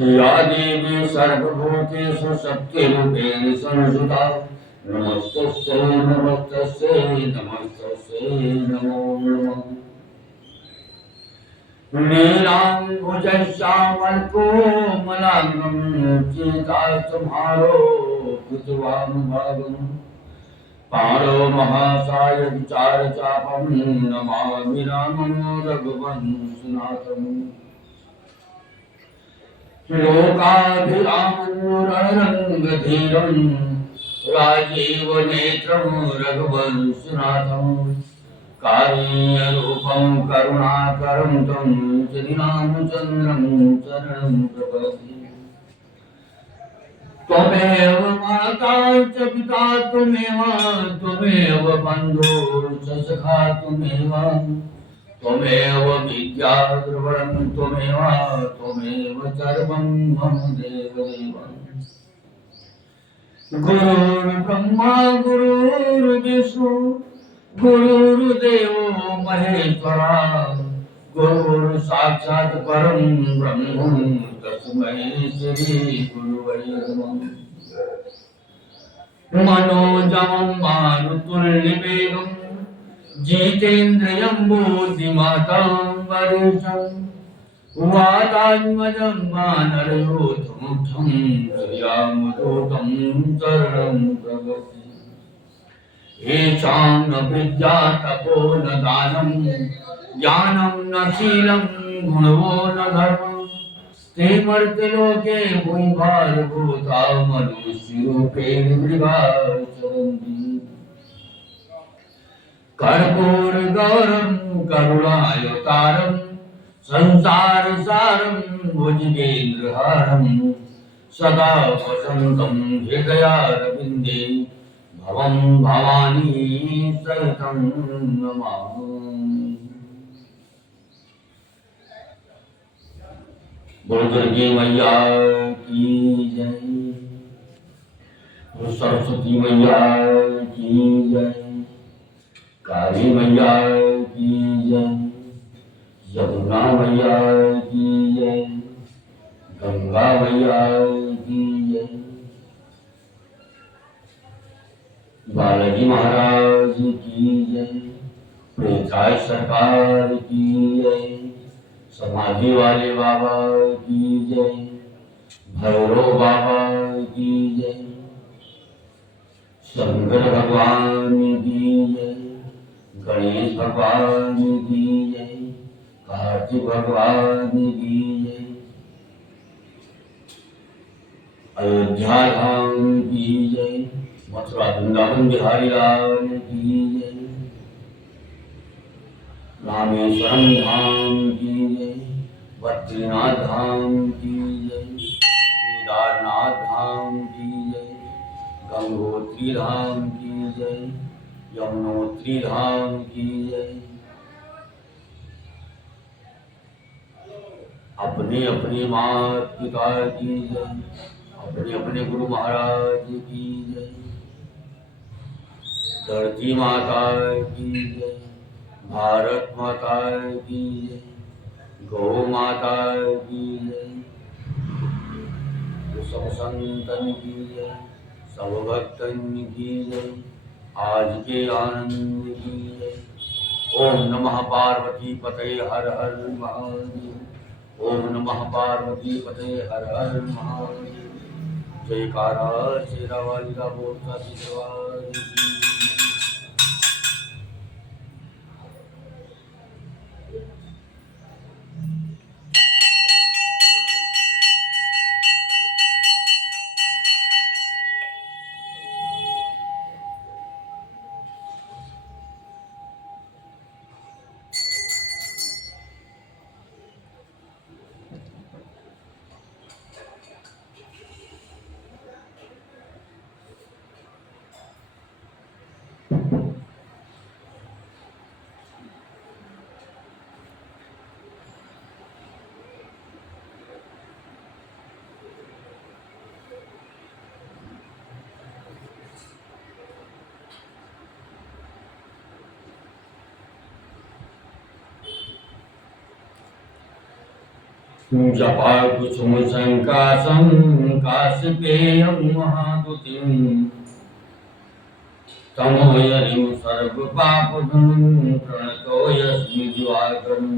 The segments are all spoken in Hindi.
या देवी सर्वभूतेषु शक्तिरूपेण संस्थिता नमस्तस्यै नमस्तस्यै नमस्तस्यै नमो नमः। नीलाम्बुजश्यामलकोमलाङ्गं सीतासमारोपितवानुभागं पाणौ महासायचारचापं नमामि रामं रघुवंशनाथम्। लोकाभिरामं राजीवनेत्रं रघुवंशनाथं कारुण्यरूपं करुणाकरं तं श्रीरामचन्द्रं शरणं प्रपद्ये। त्वमेव माता च पिता त्वमेव बन्धुश्च सखा त्वमेव विद्या द्रविणं त्वमेव सर्वं मम देवदेव। गुरुर्ब्रह्मा गुरुर्विष्णु गुरुर्देवो महेश्वरा गुरुः साक्षात् परं ब्रह्म तस्मै श्री गुरुवे नमः। मनोजवं मारुतुल्यवेगं जितेन्द्रियं बुद्धिमतां वरिष्ठं वातात्मजं वानरयूथमुख्यं श्रीरामदूतं शरणं प्रपद्ये। येषां न विद्या तपो न दानं ज्ञानं न शीलं गुणवो न धर्मं ते मर्त्यलोके भूभारभूता मनुष्यरूपेण मृगाचरन्ति। कर्पूरगौरं करुणावतारं संसारसारं भुजगेन्द्रहारं सदा वसन्तं हृदयारविन्दे भवं भवानी सहितं नमामि। बोल दुर्गे मैया की जय, सरस्वती मैया की जय, काली मैया की जय, यमुना मैया की जय, गंगा मैया की जय, बालाजी महाराज की जय, प्रेताय सरकार की जय, समाधि वाले बाबा की जय, भैरव बाबा की जय, शंकर भगवान की जय, गणेश भगवान की जय, कार्तिक भगवान की जय, अयोध्या धाम की जय, मथुरा वृंदावन बिहारी लाल की जय, रामेश्वरम धाम की जय, बद्रीनाथ धाम की जय, केदारनाथ धाम की जय, गंगोत्री धाम की जय, यमुनोत्री धाम की जय। अपने अपने माता पिता की जय, अपने अपने गुरु महाराज की जय, धरती माता की जय, भारत माता की जय, गौ माता की जय, सब संतन की जय, सब भक्तन की जय, आज के आनंद की जय। ओम नमः पार्वती पतये हर हर महादेव। ओम नमः पार्वती पतये हर हर महादेव। जयकारा शेरा वाली का बोलता की। जपा कुसुम संकाशं काश्यपेयं महादुतिं तमोयरिं सर्वपापधनं प्रणतोऽस्मि दिवाकरम्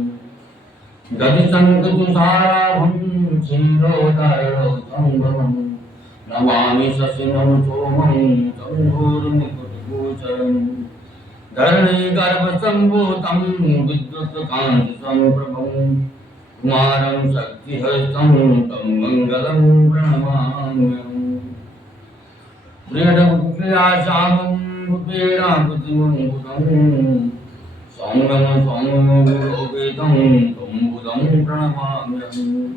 दधिशङ्खतुषाराभं क्षीरोदरसंभवम् नमामि शशिनं सोमं शम्भोर्मुकुटगोचरम् धरणीगर्भसम्भूतं विद्युत्कान्तिसम्प्रभं कुमारं शक्तिहस्तं तं मङ्गलं प्रणमाम्यहम् क्रीडकुक्रियाश्यामं रूपेणाकृतिमङ्कुतं सौम्यं सौम्यगुरोपेतं तं बुधं प्रणमाम्यहम्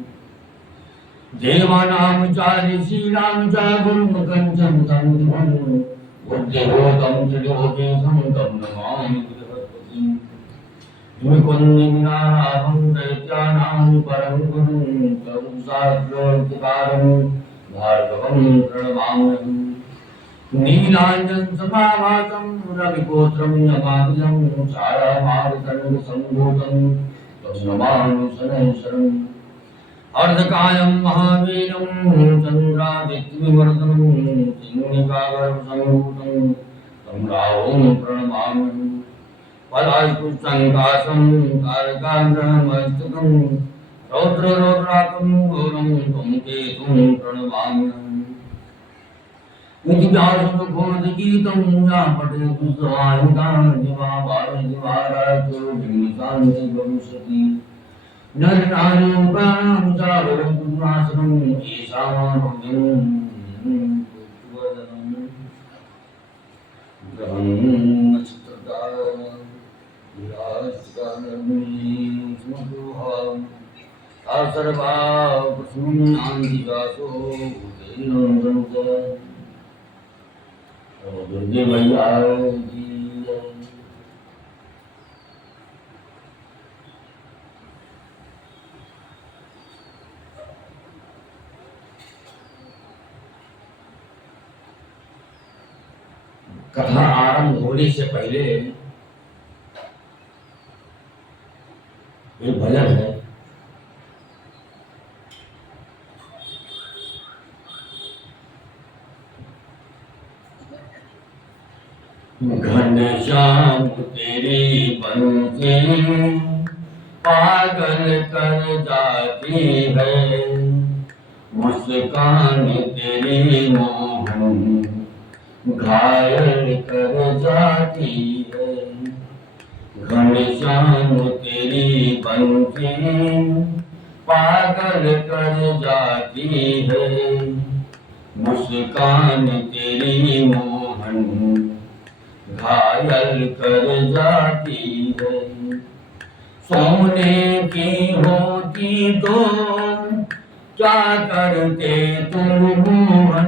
देवानां चारिशीलां च गुरुमुखं च मुदं बुद्धिभूतं च योगेशं तं नमामि बृहस्पतिम् हिमकुन्दिनाभं दैत्यानां परं गुरुं तरुसाग्रवन्तिकारं भार्गवं प्रणमाम्यहम् नीलाञ्जनसमाभासं रविपुत्रं नमामिलं छायामार्तण्डसम्भूतं तं नमामि शनैश्वरम् अर्धकायं महावीरं चन्द्रादित्यविवर्धनं चिन्निकागर्भसम्भूतं तं रावं प्रणमामि पलाशपुष्पङ्काशं तारकाग्रहमस्तकं रौद्ररौद्राकं घोरं तं केतुं प्रणमामि इति व्यासमुखोदगीतं या पठेतु स्वाहितां दिवा भारदिवारातो भिन्नशान्ति भविष्यति नरनारायणां चारुणासनं ईशावानुजं ग्रहं नक्षत्रतारं विराजकानमीस्मृतोऽहं सर्वा प्रसूनान्दिवासो भूतेनन्दन्त दुर्गे मैया की कथा आरंभ होने से पहले एक भजन है। घनश्याम तेरी बंसी पागल कर जाती है, मुस्कान तेरी मोहन घायल कर जाती है। घनश्याम तेरी बंसी पागल कर जाती है, मुस्कान तेरी मोहन घायल कर जाती है। सोने की होती तो क्या करते तुम मोहन,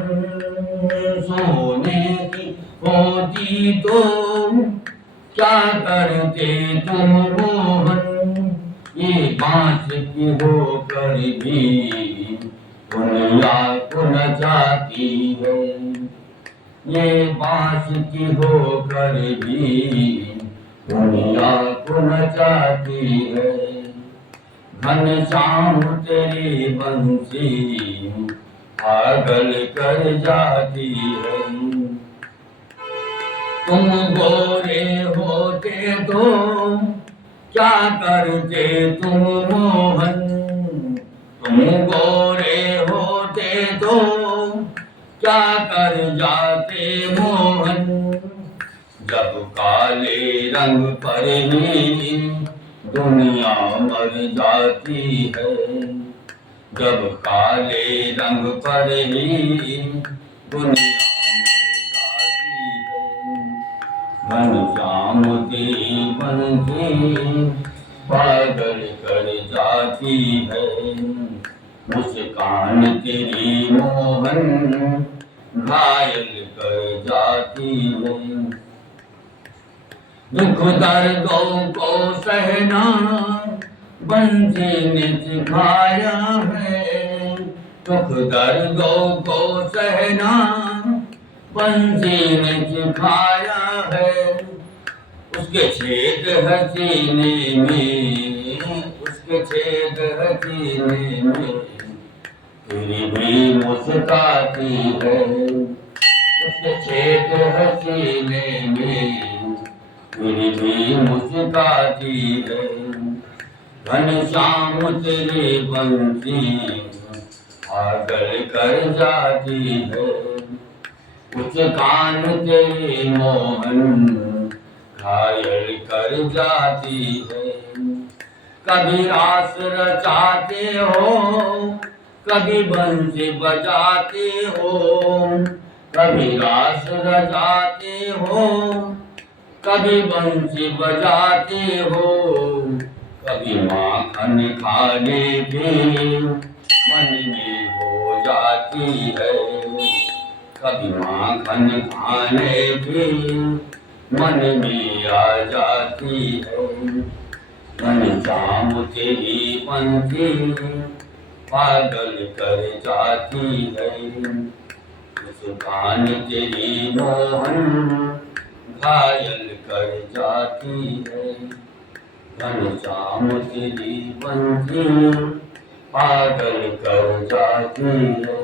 सोने की होती तो क्या करते तुम मोहन, ये बांस की होकर भी दुनिया को नचाती है, ये बांस की होकर भी दुनिया को नचाती है। घनश्याम तेरी बंसी पागल कर जाती है। तुम गोरे होते तो क्या करते तुम मोहन, तुम गोरे होते तो क्या कर जाते मोहन, जब काले रंग पर ही दुनिया मर जाती है, जब काले रंग पर ही दुनिया मर जाती है। घनश्याम तेरी बंसी पागल कर जाती है, मुस्कान तेरी मोहन घायल कर जाती है। दुख दर्दों को सहना बंसी ने सिखाया है, दुख दर्दों को सहना बंसी ने सिखाया है। उसके छेद हसीने में उसके छेद हसीने में फिर भी मुस्काती है, उसके छेद हसीने में फिर भी मुस्काती है। घनश्याम तेरी बंसी पागल कर जाती है, कुछ कान तेरी मोहन घायल कर जाती है। कभी रास रचाते हो, कभी बंसी बजाते हो, कभी रास रचाते हो, कभी बंसी बजाते हो, कभी माखन खाने भी मन में हो जाती है, कभी माखन खाने भी मन में आ जाती है। घनश्याम तेरी बंसी पागल कर जाती है, मुस्कान तेरी मोहन घायल कर जाती है। घनश्याम तेरी बंसी पागल कर जाती है,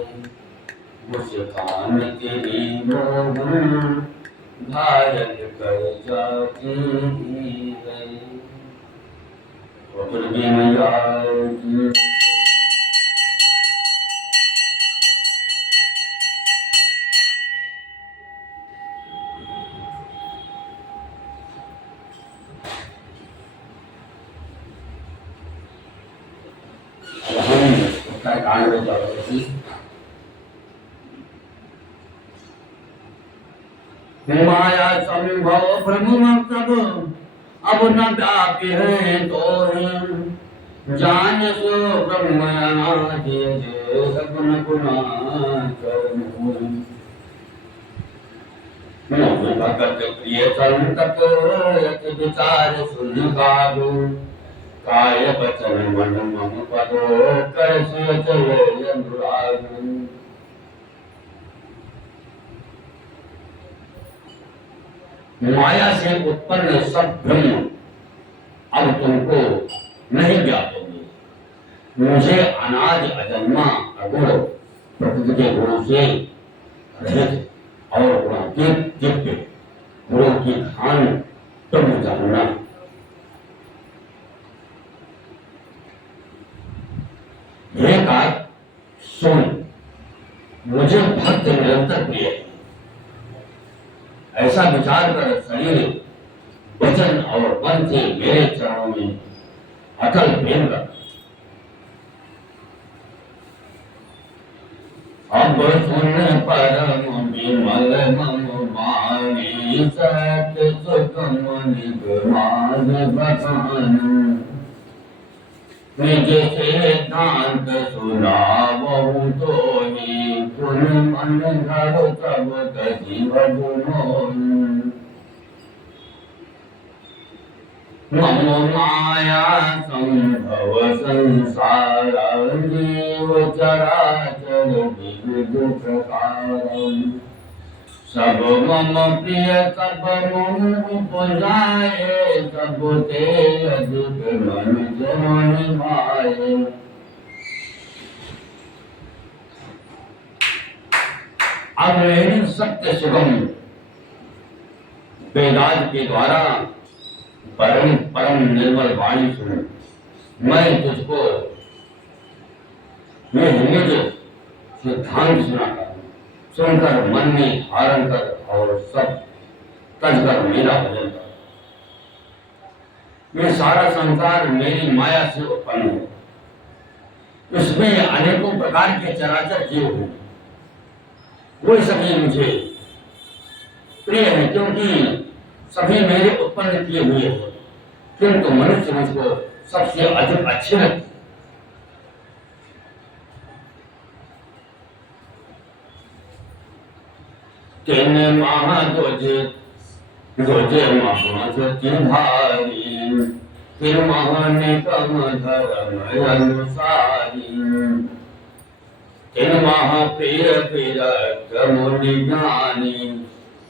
मुस्कान तेरी मोहन घायल कर जाती है। दुर्गे मैया की माया संभव ब्रह्म सब अब न व्यापी है तो जान सो ब्रह्म सगुन गुना भगत प्रिय संतत यति विचार सुन गागु काय बचन मन मम पदो कर से चले अनुराग। माया से उत्पन्न सब ब्रह्म अब तुमको नहीं ज्ञात होंगे। मुझे अनादि अजन्मा अगुण प्रकृति के गुणों से रहित और गुणातीत दिव्य गुणों की खान तुम जानना। एक सुन, मुझे भक्त निरंतर प्रिय है, ऐसा विचार कर शरीर वचन और मन से मेरे चरणों में अटल प्रेम कर। अब सुन परम विमल मम वाणी सत्य सुगम निगमान बखान निज सिद्धांत सुनावहु तोहि पुन मन घर सब जीव गुणोहि। मम माया संभव संसार जीव चराचर विविध प्रकार सब मम प्रिय सब मम उपजाए सब ते अधिक मन जन भाए। अब मेरी सत्य सुगम वेदांत के द्वारा परम परम निर्मल वाणी सुन। मैं तुझको मैं निज सिद्धांत सुनाता हूँ, सुनकर मन में धारण कर और सब तज कर मेरा भजन कर। ये सारा संसार मेरी माया से उत्पन्न है, इसमें अनेकों प्रकार के चराचर जीव हैं, वो सभी मुझे प्रिय है क्योंकि सभी मेरे उत्पन्न किए हुए हैं, किंतु मनुष्य मुझको सबसे अधिक अच्छे लगते। तीन माह तुझे भारी तीन माह निकम धर्म अनुसारी तीन माह प्रिय विरक्त मुनि ज्ञानी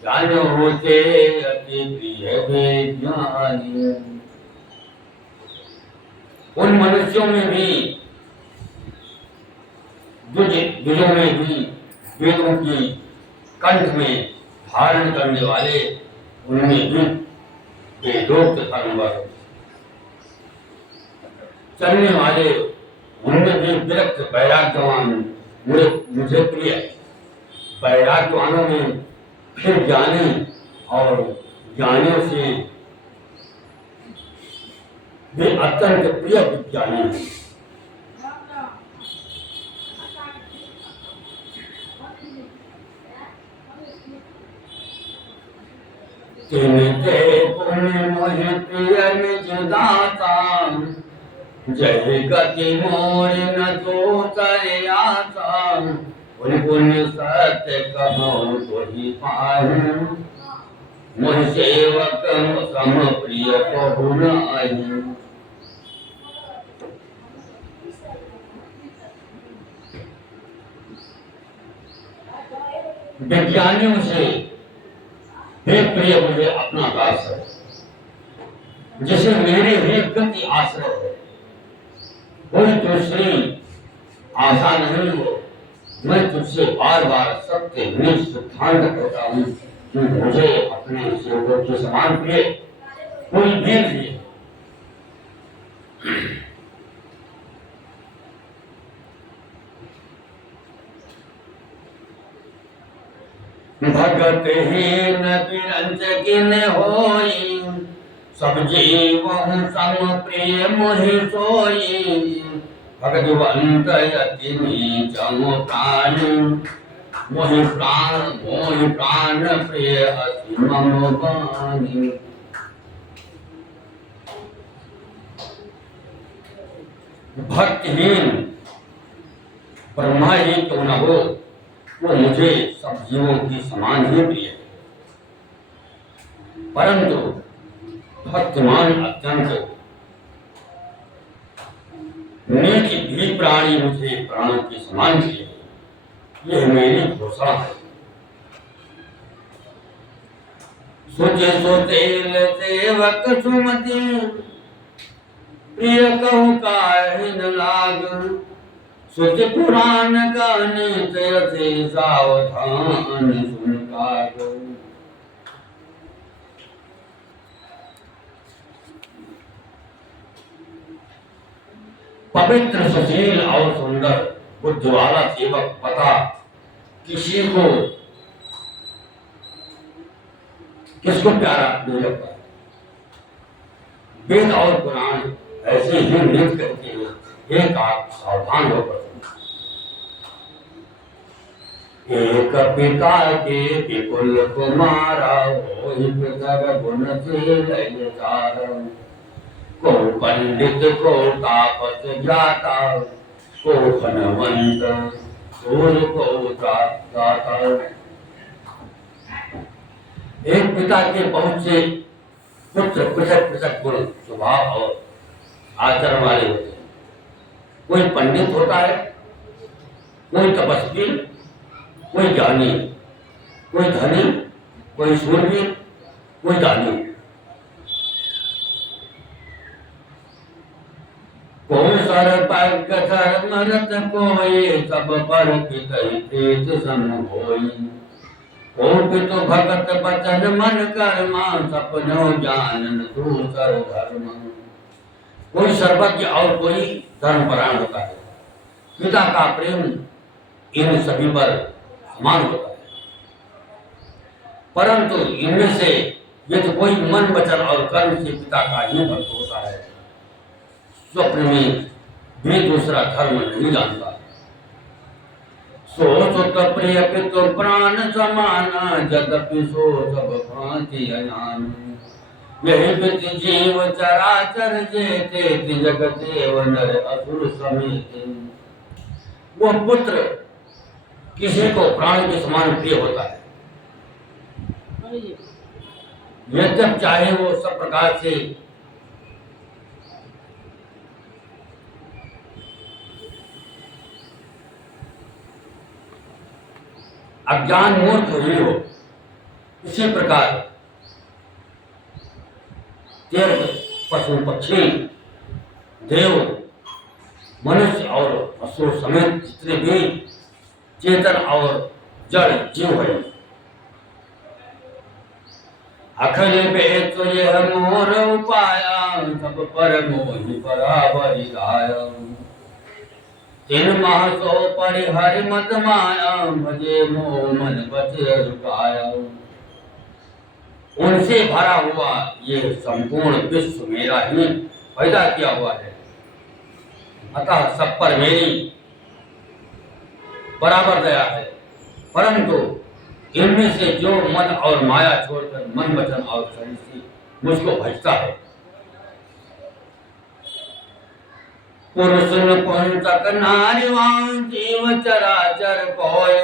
ज्ञान होते अति प्रिय विज्ञानी। उन मनुष्यों में भी द्विजों में भी वेदों की कंठ में धारण करने वाले, उनमें भी वेदोक्त धर्म पर चलने वाले, उनमें भी विरक्त वैराग्यवान मुझे प्रिय। वैराग्यवानों में फिर ज्ञानी और ज्ञानियों से वे अत्यंत प्रिय विज्ञानी हैं। तिनके पुण्य मोहि प्रिय निज दाता, जय गति मोर न तो करे आसा। पुण्य सत्य कहो तोहि पाहि, मोहि सेवक सम प्रिय कहु नाहि। विज्ञानियों से हे प्रिय मुझे अपना दास है, जिसे मेरे ही गति आश्रय है। कोई दूसरी आशा नहीं हो। मैं तुझसे बार बार सत्य निज सिद्धांत कहता हूँ कि मुझे अपने सेवकों के समान प्रिय कोई भी नहीं। भगत हीन बिरंच किन होई, सब जीव सम प्रिय मोहि सोई। भगवंत अति नीचम प्राण, मोहि प्राण प्रिय अति मम बानी। भक्तहीन ब्रह्मा ही क्यों न हो, वो मुझे सब जीवों की समान ही प्रिय है। परंतु भक्तिमान अत्यंत नीच भी प्राणी मुझे प्राण के समान प्रिय है। यह मेरी घोषणा है। सोचे सोतेल सेवक सुमति, प्रिय कहूँ काहि न लाग। सोच पुराण गाने से सावधान सुन काग। पवित्र सुशील और सुंदर बुद्धि वाला सेवक पता किसी को किसको प्यारा नहीं लगता। वेद और पुराण ऐसे ही नृत्य करते हैं। एक आप सावधान होकर, एक पिता के विपुल कुमारा, होहि पृथक गुण से लय सारा। को पंडित को तापस जाता, को धनवंत सूर को दाता। एक पिता के बहुत से पुत्र पृथक पृथक गुण, स्वभाव और आचरण वाले होते हैं। कोई पंडित होता है, कोई तपस्वी, कोई ज्ञानी, कोई धनी, कोई शूरवीर, कोई दानी। कोई सर्वज्ञ धर्मरत कोई, सब पर प्रीत सम होई। कोई तो भगत बचन मन कर्मा, सपनो जानन दूसर धर्म। कोई सर्वज्ञ और कोई धर्मपरायण होता है। पिता का प्रेम इन सभी पर समान होता है। परंतु इनमें से यदि कोई मन वचन और कर्म से पिता का ही भक्त होता है, स्वप्न में भी दूसरा धर्म नहीं जानता। सो सुत प्रिय पितु प्राण समाना, जदपि सो सब भांति अनान। यही पित जीव चराचर जेते, जगत नर असुर समेत। वो पुत्र किसी को प्राण के समान प्रिय होता है। यद्यप चाहे वो सब प्रकार से अज्ञान मूर्ख ही हो। इसी प्रकार तीर्थ पशु पक्षी देव, मनुष्य और असुर समेत जितने भी चेतन और जड़ जीव है, अखिल भेद तो यह मोर उपाया, सब पर मोहि बराबर गाया। तीन माह सो परिहरि मत माया, भजे मोह मन बचे रुकाया। उनसे भरा हुआ ये संपूर्ण विश्व मेरा ही पैदा किया हुआ है, अतः सब पर मेरी बराबर दया है। परंतु इनमें से जो मन और माया छोड़कर मन वचन और शरीर से मुझको भजता है, पुरुष नपुंसक नारीवान जीव चराचर कोय,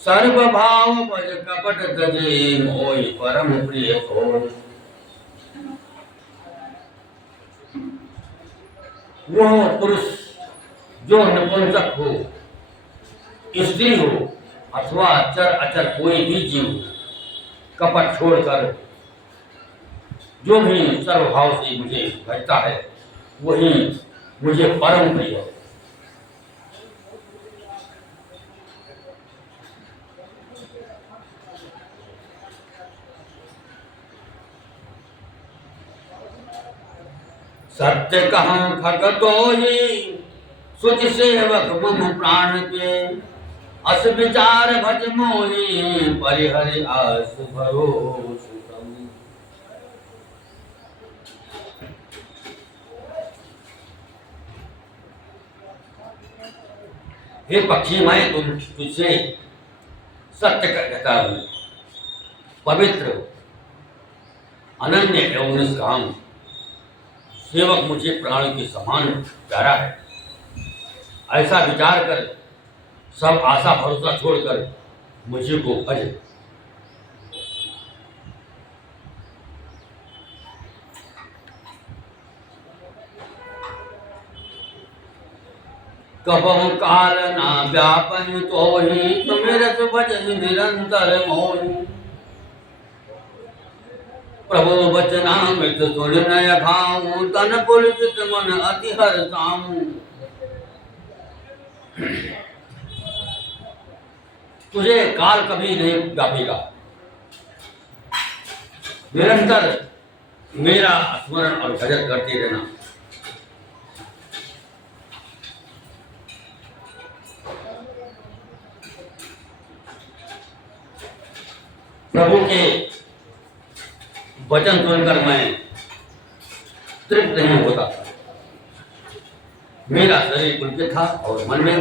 सर्व भाव भज कपट तजे मोहि परम प्रिय सोय। वह पुरुष जो नपुंसक हो, स्त्री हो अथवा चर अचर कोई भी जीव, कपट छोड़कर जो भी सर्वभाव से मुझे भजता है, वही मुझे परम प्रिय है। सत्य कहूं भगतो ही सुच सेवक मम प्राण के, अस विचार भज मोहि परिहरि आस भरोस तम। हे पक्षी, मैं तुझसे सत्य कहता हूं, पवित्र अनन्य एवं निष्काम सेवक मुझे प्राण के समान प्यारा है। ऐसा विचार कर सब आशा भरोसा छोड़कर मुझे को भज। कबहु काल ना व्यापन तो ही तुमिरस भजन निरंतर मोहि। प्रभु वचनामृत सुन नय खाऊं, तन पुलकित मन अति हर्षाऊं। तुझे काल कभी नहीं व्यापेगा, निरंतर मेरा स्मरण और भजन करते रहना। प्रभु के वचन सुनकर मैं तृप्त नहीं होता था। मेरा शरीर पुलकित था और मन में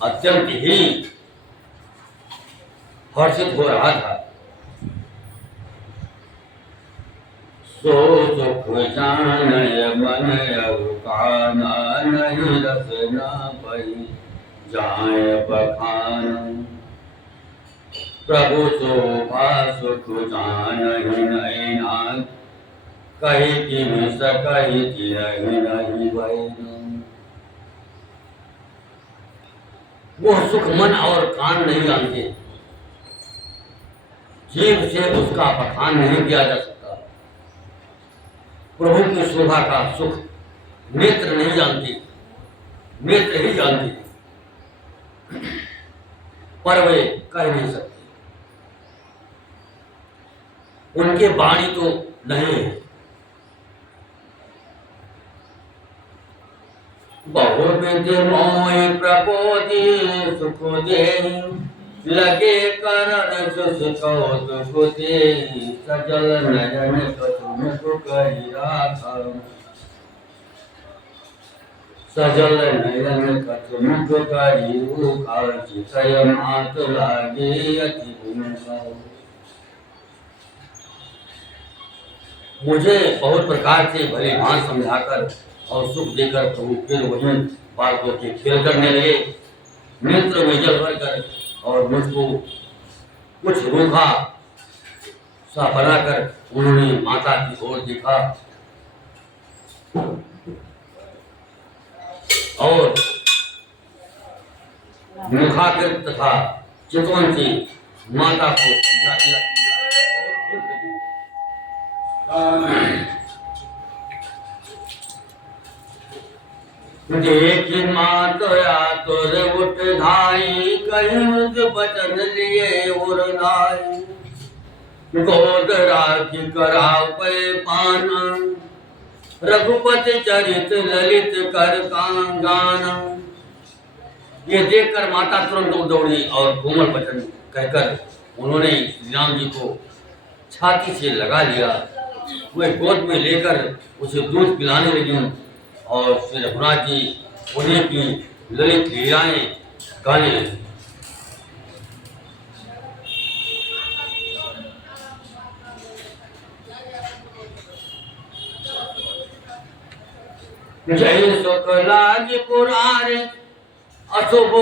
अत्यंत ही हर्षित हो रहा था। सो सुख जानय मनय काना, नहीं रसना पई जाय बखान। प्रभु शोभा सुख जानहि नैना, कही कि सकहि तिरहि नहीं वैन। वो सुख मन और कान नहीं जानते, जीव से उसका बखान नहीं किया जा सकता। प्रभु की शोभा का सुख नेत्र नहीं जानते, नेत्र ही जानते, पर वे कह नहीं सकते। उनके वाणी तो नहीं है। बहुविध मोहि प्रबोधि सुख दे, लगे करण सुस कौतुक दे। सजल नयन कछुमुख कहि राखा, सजल नयन कछुमुख कहि रूखा। चितय मात लागे अति भूषा। मुझे बहुत प्रकार से भली भांति समझाकर और सुख देकर प्रभु फिर वही बालकों के खेल करने लगे, नेत्र में जल भर कर, और मुझको कुछ रूखा सा बनाकर उन्होंने माता की ओर देखा और मुखाकृत तथा चितवन से माता को समझा दिया। देख मात या तुर उठ धाई, कहीं बचन लिए उर नाई। गोद राखी कराव पे पान, रघुपति चरित ललित कर गाना। ये देखकर माता तुरंत दौड़ी और कोमल वचन कहकर उन्होंने श्री राम जी को छाती से लगा लिया। वे गोद में लेकर उसे दूध पिलाने लगी और श्री रघुनाथ जी उन्हें की ललित लीलाएं गाने लगी। जय सुख लाज पुरारे अशुभ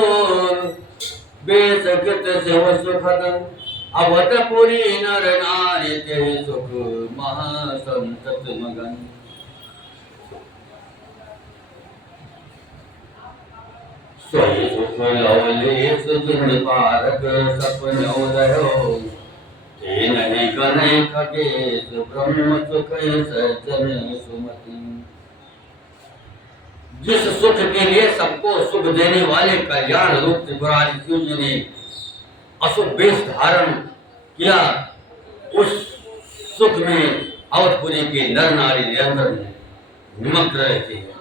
बेसगत शिव सुखद, अवधपुरी नर नारी जय सुख महासंतत मगन। सोई सुख लवलेश जिन पारक सपन उदयो, ते नहीं गणे खगेश ब्रह्म सुख सज्जन सुमति। जिस सुख के लिए सबको सुख देने वाले कल्याण रूप त्रिपुरारी शिव जी ने अशुभ वेश धारण किया, उस सुख में अवधपुरी के नर नारी निरंतर निमग्न रहते हैं।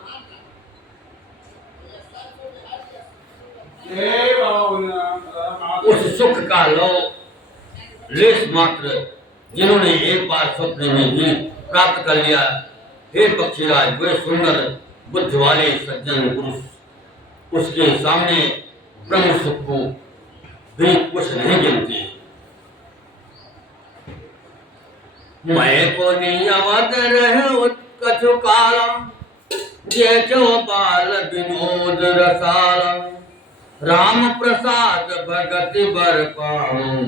उस सुख का लेश मात्र जिन्होंने एक बार स्वप्न में भी प्राप्त कर लिया, हे पक्षीराज, वे सुंदर बुद्ध वाले सज्जन पुरुष उसके सामने ब्रह्म सुख को भी कुछ नहीं गिनते। मैं को नियमत रहे उत्कच काला, जय चौपाल विनोद रसाला। राम प्रसाद भगत बर पाऊं,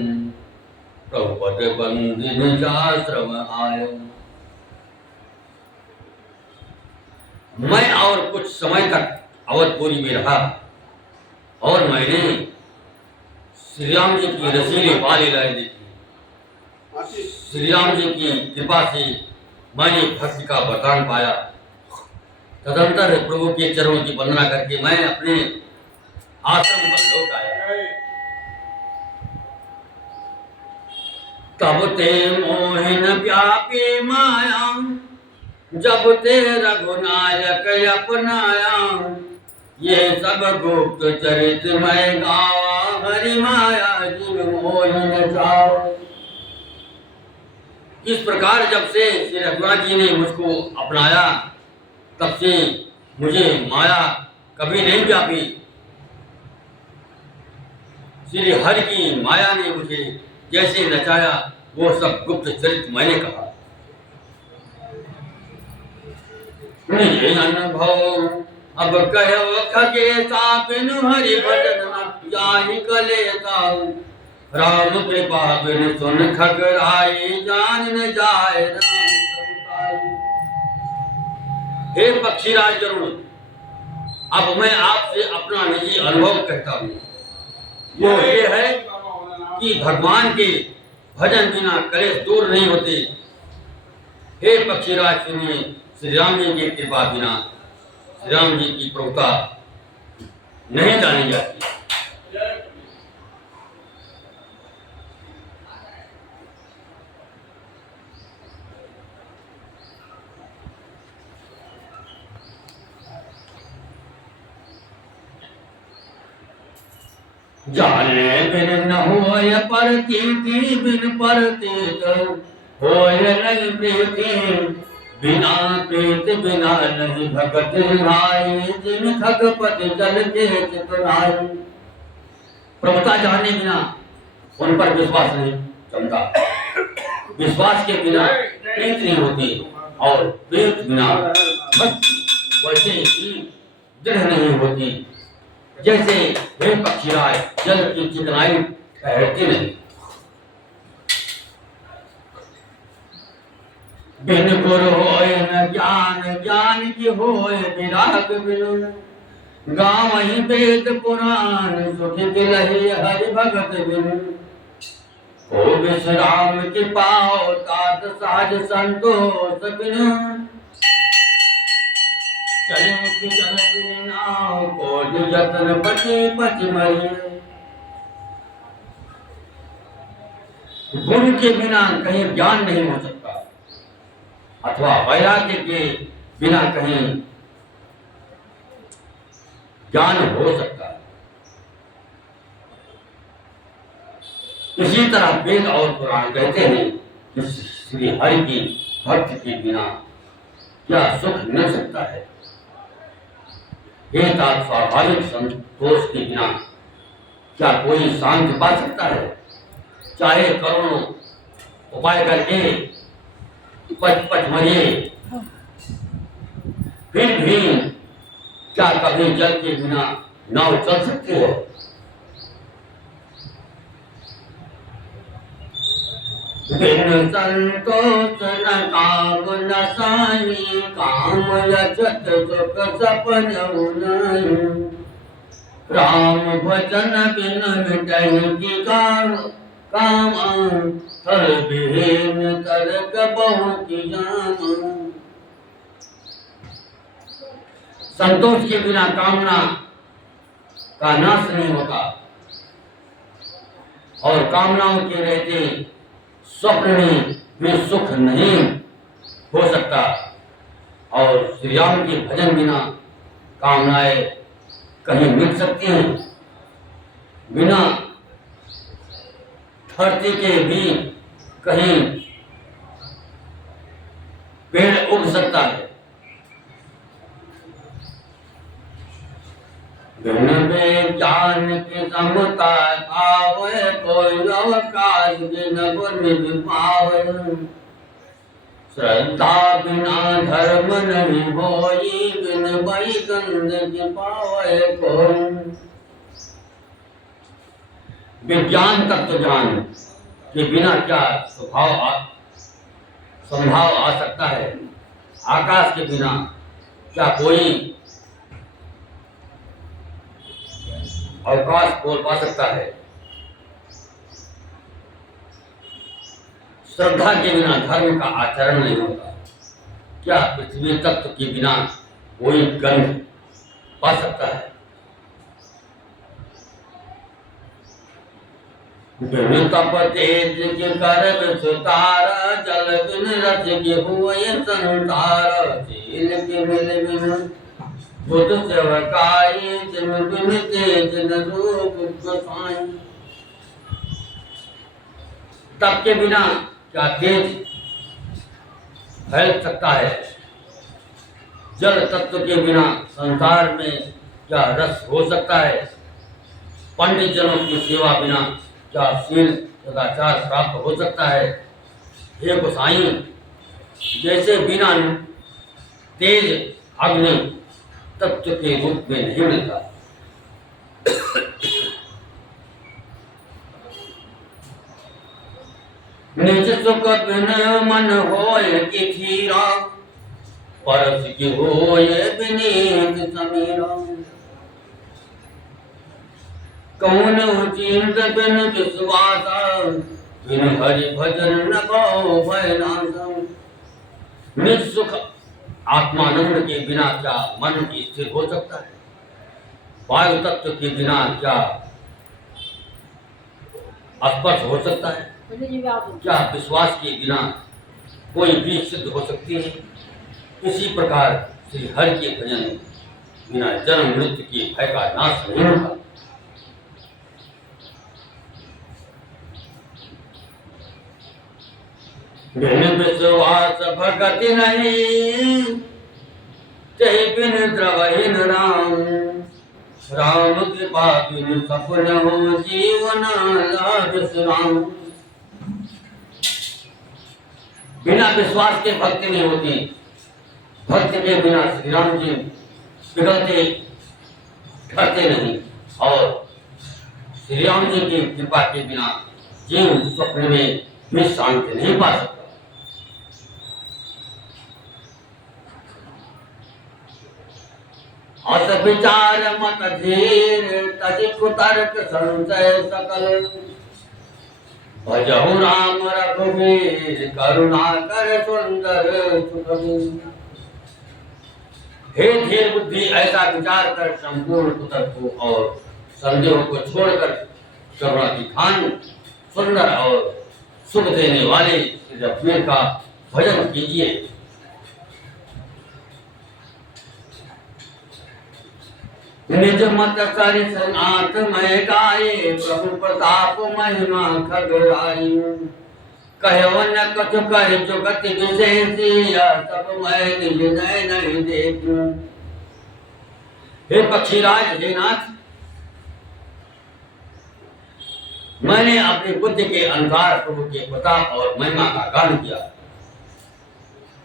प्रभुपद बंदिन शास्त्रम आयो। मैं और कुछ समय तक अवधपुरी में रहा और मैंने श्री राम जी की रसीली बाल लीलाएं देखी। श्री राम जी की कृपा से मैंने भक्ति का वरदान पाया। तदंतर प्रभु के चरणों की वंदना करके मैं अपने आश्रम पर लौट आया। तब ते मोहिन व्यापी माया, जब ते रघुनायक अपनाया। ये सब गुप्त चरित मैं गावा, हरि माया जिन मोहिन जाओ। इस प्रकार जब से श्री रघुनाथ जी ने मुझको अपनाया, तब से मुझे माया कभी नहीं व्यापी। श्री हरि की माया ने मुझे जैसे नचाया, वो सब गुप्त चरित मैंने कहा। अनुभव अब कहो खगेसा, बिनु हरि भजन जाहि कलेसा। राम कृपा बिनु सुन खगराई, जान न जाए राम। हे पक्षीराज गरुड़, अब मैं आपसे अपना निजी अनुभव कहता हूँ। वो ये है कि भगवान के भजन बिना कलेश दूर नहीं होते। हे पक्षीराज सुनिए, श्री राम जी की कृपा बिना श्री राम जी की प्रभुता नहीं जानी जाती। जाने बिन न होय परतीति, बिन परतीत होय नहीं प्रीति। बिना प्रीत बिना नहीं भगत भाई, जिन खगपति जल के चितनाई। प्रभुता जानने बिना उन पर विश्वास नहीं जमता, विश्वास के बिना प्रीत नहीं होती, और प्रीत बिना भक्ति वैसे ही दृढ़ नहीं होती जैसे हे पक्षीराज जल की चिकनाई ठहरती नहीं। बिन गुरु होय न ज्ञान, ज्ञान की होय विराग बिनु। गाँव ही वेद पुराण, सुख दिलहि हरि भगत बिनु। ओ विश्राम की पाओ, तात साज संतोष बिनु। चले कि चलत नाव कोटि जतन बचे बच मरिए। गुरु के बिना कहीं ज्ञान नहीं हो सकता, अथवा वैराग्य के बिना कहीं ज्ञान हो सकता है। इसी तरह वेद और पुराण कहते हैं कि श्री हरि की भक्ति के बिना क्या सुख मिल सकता है। एक स्वाभाविक संतोष के बिना क्या कोई शांति पा सकता है। चाहे करोड़ों उपाय करके पच पच मरिए, फिर भी क्या कभी जल के बिना नाव चल सकती है। बिन संतोष न काम न साई, काम यजत सुख सपन नहीं। राम भजन बिन मिटहि की काम, हर बिहीन तरक बहु की जाम। संतोष के बिना कामना का नाश नहीं होता, और कामनाओं के रहते स्वप्न में भी सुख नहीं हो सकता। और श्री राम के भजन बिना कामनाएं कहीं मिट सकती हैं। बिना धरती के भी कहीं पेड़ उग सकता है। बिन ज्ञान के समता पावे, कोई अवकाश बिन गुण पावे। श्रद्धा बिना धर्म नहीं होई, बिन वैकुंठ की पावे कोई। विज्ञान तत्व ज्ञान के बिना क्या संभाव आ सकता है। आकाश के बिना क्या कोई अवकाश बोल पा सकता है। श्रद्धा के बिना धर्म का आचरण नहीं होता। क्या पृथ्वी तत्व के बिना कोई गंध पा सकता है। बिन तप तेज के कर सुतार, जल बिन रस के हुए संसार। झील के मिल बिन बुध सेवकाई, जिन बिन तेज न रूप गोसाई। तप के बिना क्या तेज फैल सकता है। जल तत्व के बिना संसार में क्या रस हो सकता है। पंडित जनों की सेवा बिना क्या शील सदाचार प्राप्त हो सकता है। हे गोसाई, जैसे बिना तेज अग्नि तत्व के रूप में नहीं मिलता। निज सुख बिन मन होय कि थीरा, परस की होय विनीत समीरा। कौन चिंत बिन विश्वासा, बिन हरि भजन न भव भय नासा। निज सुख आत्मानंद के बिना क्या मन स्थिर हो सकता है। वायु तत्व के बिना क्या स्पर्श हो सकता है। क्या विश्वास के बिना कोई भी सिद्ध हो सकती है। इसी प्रकार श्री हरि के भजन बिना जन्म मृत्यु की भय का नाश नहीं होता। बिन विश्वास भगति नहीं, जय बिन द्रवहीन राम। राम कृपा बिन सफल हो जीवन लाभ राम। बिना विश्वास के भक्ति नहीं होती। भक्ति के बिना श्री राम जी पिघलते ढरते नहीं, और श्री राम जी की कृपा के बिना जीव स्वप्न में भी शांति नहीं पा सकता। अस विचार मत धीर, तजि कुतर्क संशय सकल। भजहु राम रघुवीर, करुणा कर सुंदर सुखबीर। हे धीर बुद्धि, ऐसा विचार कर संपूर्ण कुतर्क और संदेह को छोड़कर करुणाधिखान सुंदर और सुख देने वाले रघुवीर का भजन कीजिए। निज मत कर सनाथ मैं गाये, प्रभु प्रताप महिमा खगराई। कहो न कछु कर जुगत विशेषी, सब मैं निज नहीं देखूं। हे पक्षीराज, हे नाथ, मैंने अपनी बुद्धि के अनुसार प्रभु के प्रताप और महिमा का गान किया।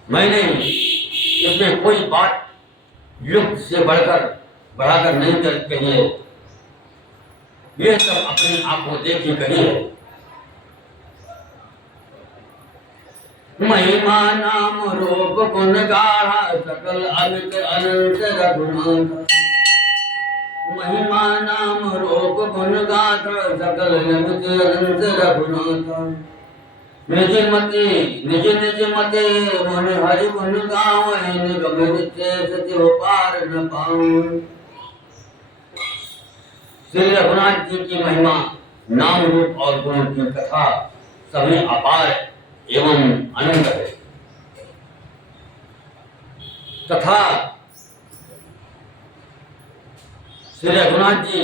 मैंने इसमें कोई बात युक्त से बढ़ाकर नहीं कही है। ये सब अपनी आंखों देखी कही है। महिमा नाम रूप गुण गाढ़ा, सकल अमित अनंत रघुनाथ। महिमा नाम रूप गुण गाथा, सकल अमित अनंत रघुनाथ। निज निज मते मन हरि गुण गावै, निगम नित्य सत्य पार न पाऊं। श्री रघुनाथ जी की महिमा, नाम रूप और गुणों की कथा सभी अपार एवं अनंत है। तथा श्री रघुनाथ जी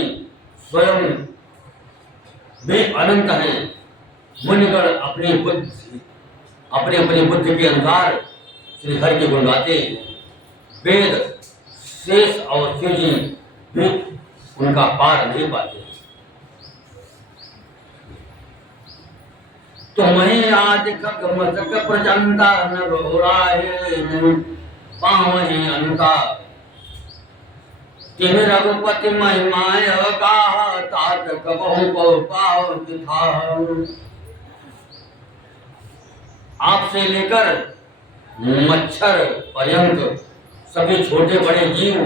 स्वयं भी अनंत हैं। मुनिगण अपनी बुद्धि के अनुसार श्री हरि के गुण गाते। वेद शेष और शिव जी भी उनका पार नहीं पाते। तुम्हें आज खग मस्तक प्रचंडा, न घोराहे न पावहि अनंता। तिन रघुपति महिमाय गाहा, तात कबहु बहु पाव तिथा। आपसे लेकर मच्छर पर्यंत सभी छोटे बड़े जीव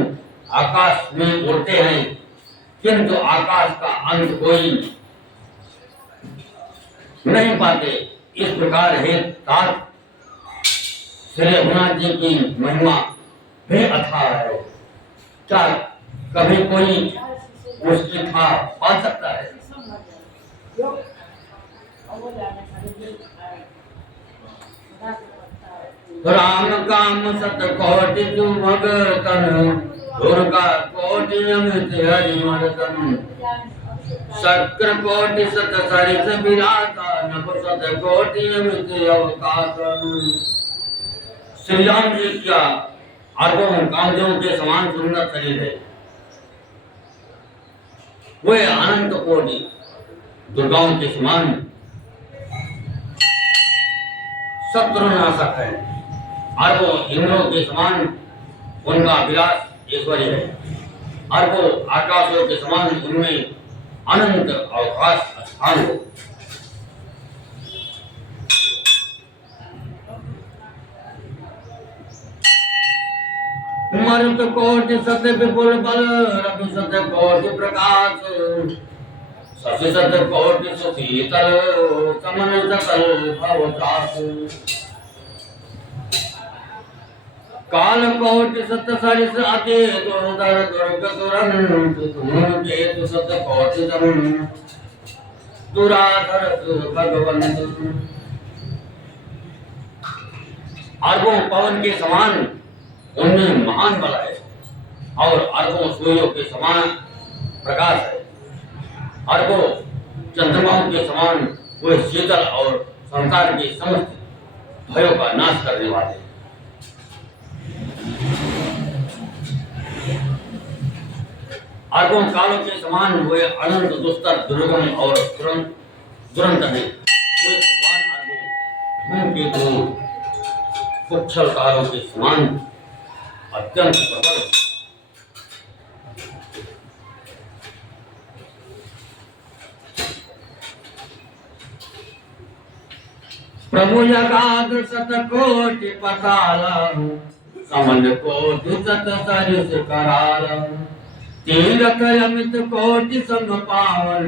आकाश में उड़ते हैं, किंतु आकाश का अंत कोई नहीं पाते। इस प्रकार है तात श्री रघुनाथ जी की महिमा भी अथाह है। क्या कभी कोई उसकी था पा सकता है? राम काम सत कोटि भगतन, दुर्गा कोटि अमित हरिमर्दन। शक्र कोटि सत सरिस विराता, नभ सत कोटि अमित अवकाश। श्री राम जी का अरबों कामदेवों के समान सुंदर शरीर है। वे अनंत कोटि दुर्गाओं के समान शत्रुनाशक है। अरबों इंद्रों के समान उनका विलास ऐश्वर्य है। अरबों आकाशों के समान उनमें अनंत अवकाश स्थान हो। मरुत कोटि सत विपुल बल, रवि सत कोटि प्रकाश। शशि सत कोटि सुशीतल, समन सकल भवत्रास। काल कोटि सत सरिस अति, दुर्धर दुर्ग दुरंत। धूमकेतु सत कोटि तरुण, दुराधर भगवंत। अरबों पवन के समान उनमें महान बल है, और अरबों सूर्यों के समान प्रकाश है। अरबों चंद्रमाओं के समान वे शीतल और संसार के समस्त भयों का नाश करने वाले। अरबों कालों के समान वे अनंत दुस्तर दुर्गम और दुरंत हैं। वे भगवान अरबों धूमकेतु कुक्षल कालों के समान अत्यंत प्रबल। प्रभु जगाद सत कोटि पताल, समन कोटि सत सरिस कराल। तीरथ अमित कोटि सम पावन,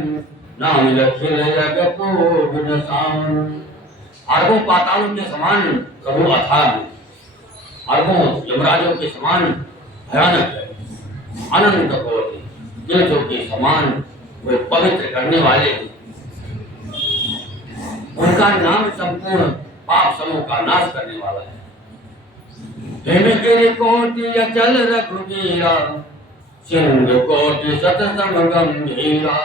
नाम लखिल जग पूर्ण सावन। अरबों पातालों के समान प्रभु अथाह है। अरबों यमराजों के समान भयानक है। अनंत कोटि तीर्थों के समान वे पवित्र करने वाले, उनका नाम संपूर्ण पाप समूह का नाश करने वाला है। हिमगिरि कोटि अचल रघुवीरा, सिंधु कोटि सतसम गंभीरा,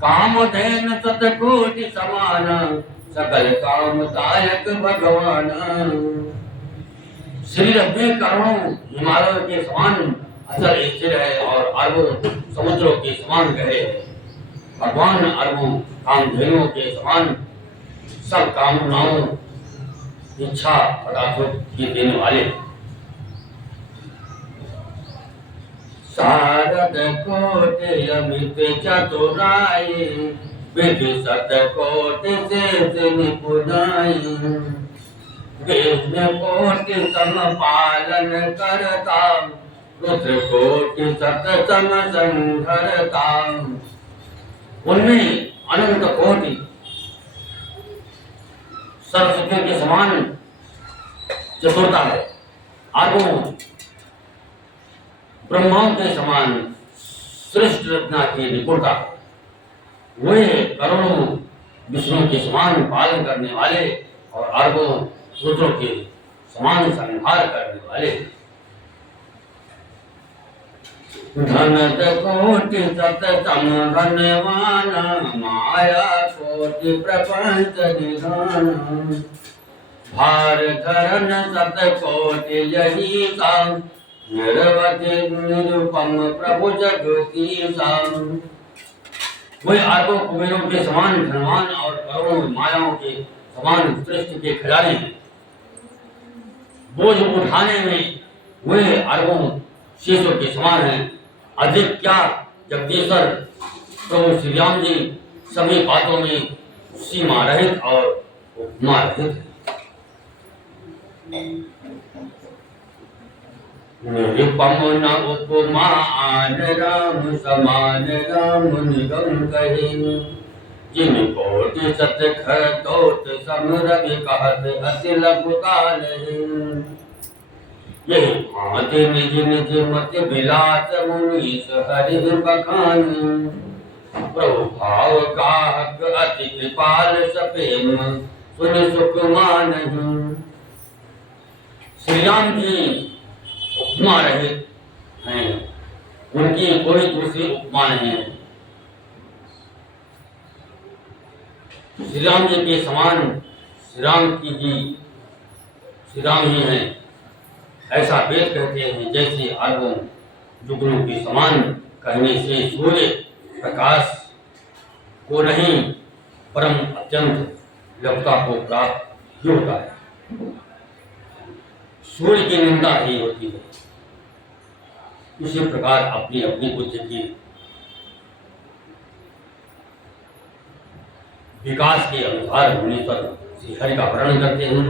कामधेन शतकोटि समान, सकल कामदायक भगवान। श्री रघुवीर करोड़ों हिमालयों के समान अचल स्थिर है और अरबों समुद्रों के समान गहरे है। भगवान अरबों कामधेनुओं के समान सब कामनाओं इच्छा पदार्थों की देने वाले। शारद कोटि अमित चतुराई, विधि शतकोटि शेष निपुणाई, विष्णु कोटि समपालन करता, रुद्र कोटि सतसम संहरता। उनमें अनंत कोटि सरस्वती के समान चतुरता है, अरबों ब्रह्माओं के समान श्रेष्ठ रचना की निपुणता। वे करोड़ों विष्णु के समान पालन करने वाले और अरबों रुद्रों के समान संहार करने वाले। धनत कोटि सतसम धनवान, माया कोटि प्रपंच निधान, भार धरन शतकोटि यहीसा, निरवधि निरुपम प्रभु जगदीशा। वे अरबों कुबेरों के समान धनवान और करोड़ों मायाओं के समान सृष्टि के खजाने हैं। बोझ उठाने में वे अरबों शीशों के समान हैं। अधिक क्या, जगदीश्वर प्रभु श्री राम जी सभी बातों में सीमा रहित और उपमा रहित है। निरुपम न उपमा आन राम समान, राम निगम कहे, जिन कोटि सत खतोत सम रवि कहत, अति लघुता नहीं। यही भांति निज निज मत विलास, मुनीस हरि बखान, प्रभु भाव गाहक अति कृपाल, सप्रेम सुन सुख मानहि। श्री राम जी उपमा रहित हैं, उनकी कोई दूसरी उपमा नहीं है। श्री राम जी के समान श्री राम ही हैं, ऐसा वेद कहते हैं। जैसे अरबों जुगनों के समान कहने से सूर्य प्रकाश को नहीं परम अत्यंत लघुता को प्राप्त ही होता है। सूर्य की निंदा ही होती है। इसी प्रकार अपनी अपनी बुद्धि की विकास के अनुसार होने पर श्री हरि का वर्णन करते हैं।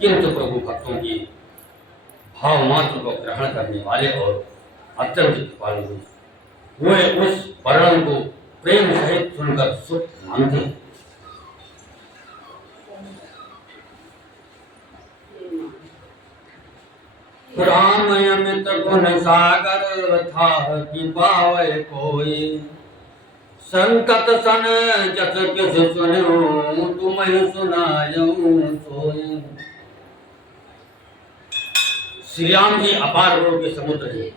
किंतु प्रभु भक्तों की भाव मात्र को ग्रहण करने वाले और अत्यंत कृपालु हैं। वे उस वर्णन को प्रेम सहित सुनकर सुख मानते हैं। राम अमित गुण सागर था, कि पावे कोई, संकट सन जस किस सुनो, तुम्हें सुनायूं सोई। श्री राम जी अपार गुणों के समुद्र है,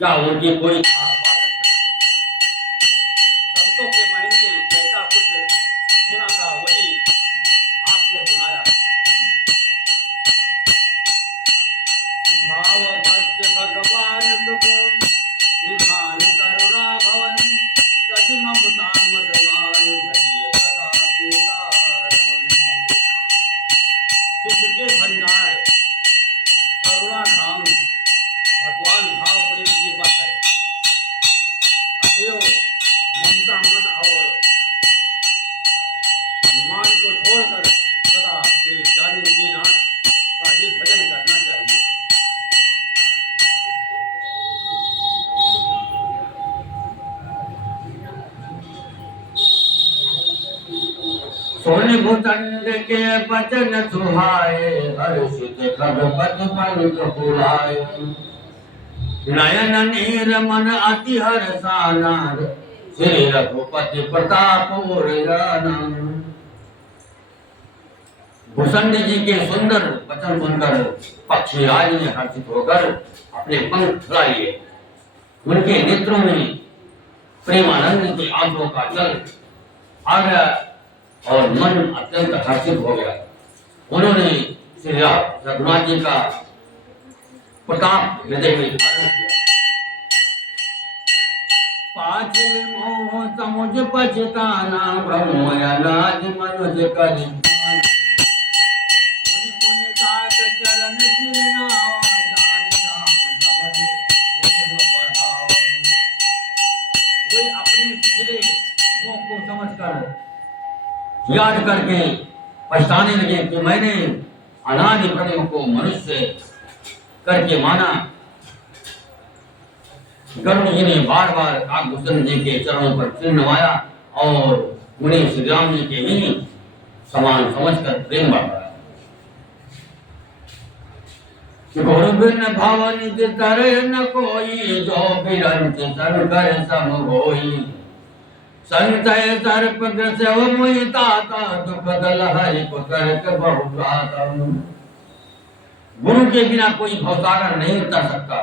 क्या उनकी कोई संतों के महीने जैसा कुछ सुना था वही आपको सुनाया। भाव भक्त भगवान सुख, विधान करुणा भवन, सज ममता मदमान, धरिय सदा केदार। सुख के भंडार करुणा धाम भगवान भाव प्रेम की बात है। सोन भूतंड के बचन सुहाए, हर्षित खगपति पंख फुलाए। नयन नीर मन अति हर्षाना, श्री रघुपति प्रताप उर्जाना। भूषण जी के सुंदर वचन सुनकर पक्षीराज ने हर्षित होकर अपने पंख फैला लिए। उनके नेत्रों में प्रेमानंद के आंसुओं का जल आ गया और मन अत्यंत हर्षित हो गया। उन्होंने श्री रघुनाथ जी का प्रताप हृदय में धारण किया। पाछे मोह समुझ पछताना, ब्रह्मयानाज मनुज करि चरण चिरनावा, जाने राम समझ प्रेम बढ़ावा। वे अपने पिछले मोह को समझकर याद करके पछताने लगे कि मैंने अनादि ब्रह्म को मनुष्य करके माना। गरुड़ जी ने बार बार काकभूषण जी के चरणों पर सिर नवाया और उन्हें श्री राम जी के ही समान समझकर प्रेम बढ़ाया। गुरु बिन भवन तरे न कोई, जो बिरंच शंकर सम होई। संतय सर्प ग्रसव मोहि ताता, दुख दल हरि पुतरक बहु गाता। गुरु के बिना कोई भवसागर नहीं उतर सकता,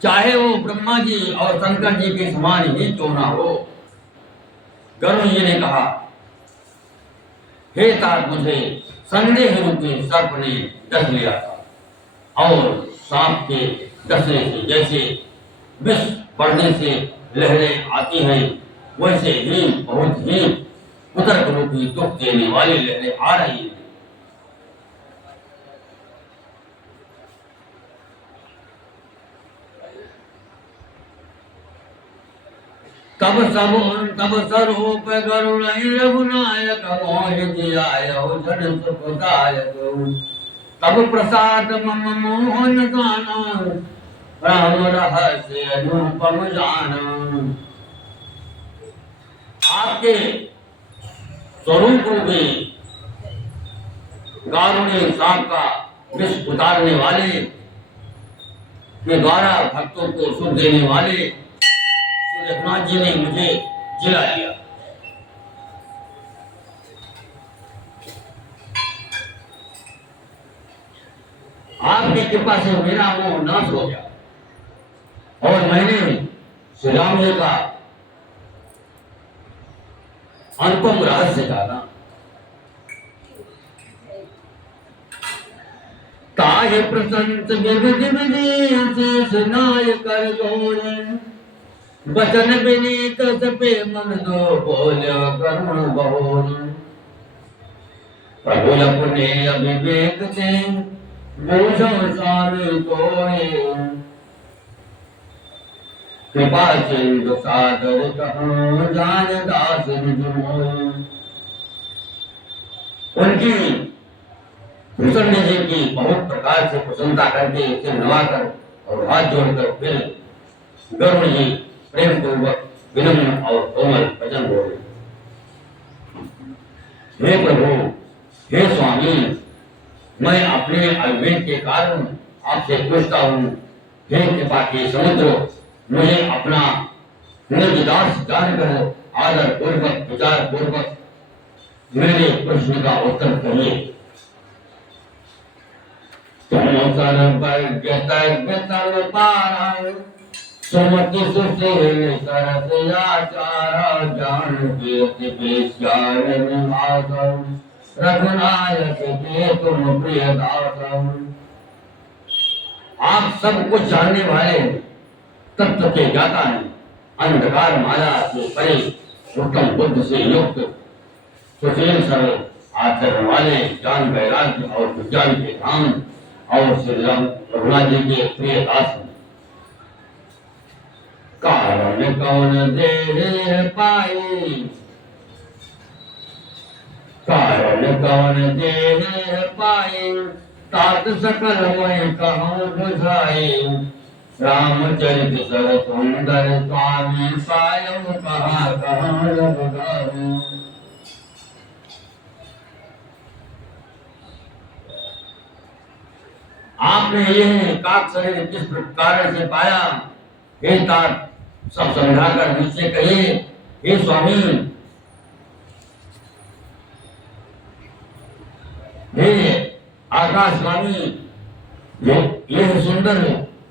चाहे वो ब्रह्मा जी और शंकर जी के समान ही क्यों ना हो। गरुड़ जी ने कहा, हे तात, मुझे संदेह रूपी सर्प ने डस लिया था और सांप के डसने से जैसे विष पड़ने से लहरें आती हैं, वैसे ही बहुत ही उदर रूपी दुख देने वाली लहरें आ रही हैं। तब स्वरूप गरुड़ रघुनायक, मोहि जियायो जन सुखदायक। तब प्रसाद मम मोहन गाना, राम रहस्य अनुपम जाना। आपके स्वरूप रूपी गारुणी सांप का विष उतारने वाले के द्वारा भक्तों को सुख देने वाले रघुनाथ जी ने मुझे जिला लिया। आपकी कृपा से मेरा मोह नाश हो गया और मैंने श्री राम जी का अनुपम रहस्य जाना। ताहि प्रसंत विविध विदेश नाय कर जोड़े, वचन विनीत सपे मन दो बोलो करुण बहोर। प्रभु अपने अभिवेक से बूझो स्वामी कोय, कृपा सिंधु सागर कहो जान दास निज मोय। उनकी भूषण जी की बहुत प्रकार से प्रशंसा करके उसे नवाकर और हाथ जोड़कर फिर गरुड़ जी प्रेम पूर्वक विनम्र और कोमल भजन बोले। हे प्रभु, हे स्वामी, मैं अपने अविवेक के कारण आपसे पूछता हूँ। हे कृपा के समुद्र, मुझे अपना निर्दास जानकर आदर पूर्वक विचार पूर्वक मेरे प्रश्न का उत्तर कहिए। तुम सर्वज्ञ पारा, सुमति सुशील सरस आचारा, जान कीर्ति पेशान निवास, रघुनायक के तुम प्रिय दास। आप सब कुछ जानने वाले, तत्व के ज्ञाता हैं, अंधकार माया से परे, उत्तम बुद्ध से युक्त, सुशील सरल आचरण वाले, ज्ञान वैराग्य और विज्ञान के धाम और श्री राम रघुनाथ जी के प्रिय दास। कारण कौन दे पाई, कारण कौन दे पाई, तात सकल मैं कहूँ बुझाई। रामचरित सर सुंदर स्वामी पायम कहाँ कहाँ रघ गाऊं। आपने ये काक शरीर किस प्रकार से पाया, हे तात सब समझाकर मुझसे कहिए। हे स्वामी, हे आकाश स्वामी, ये सुंदर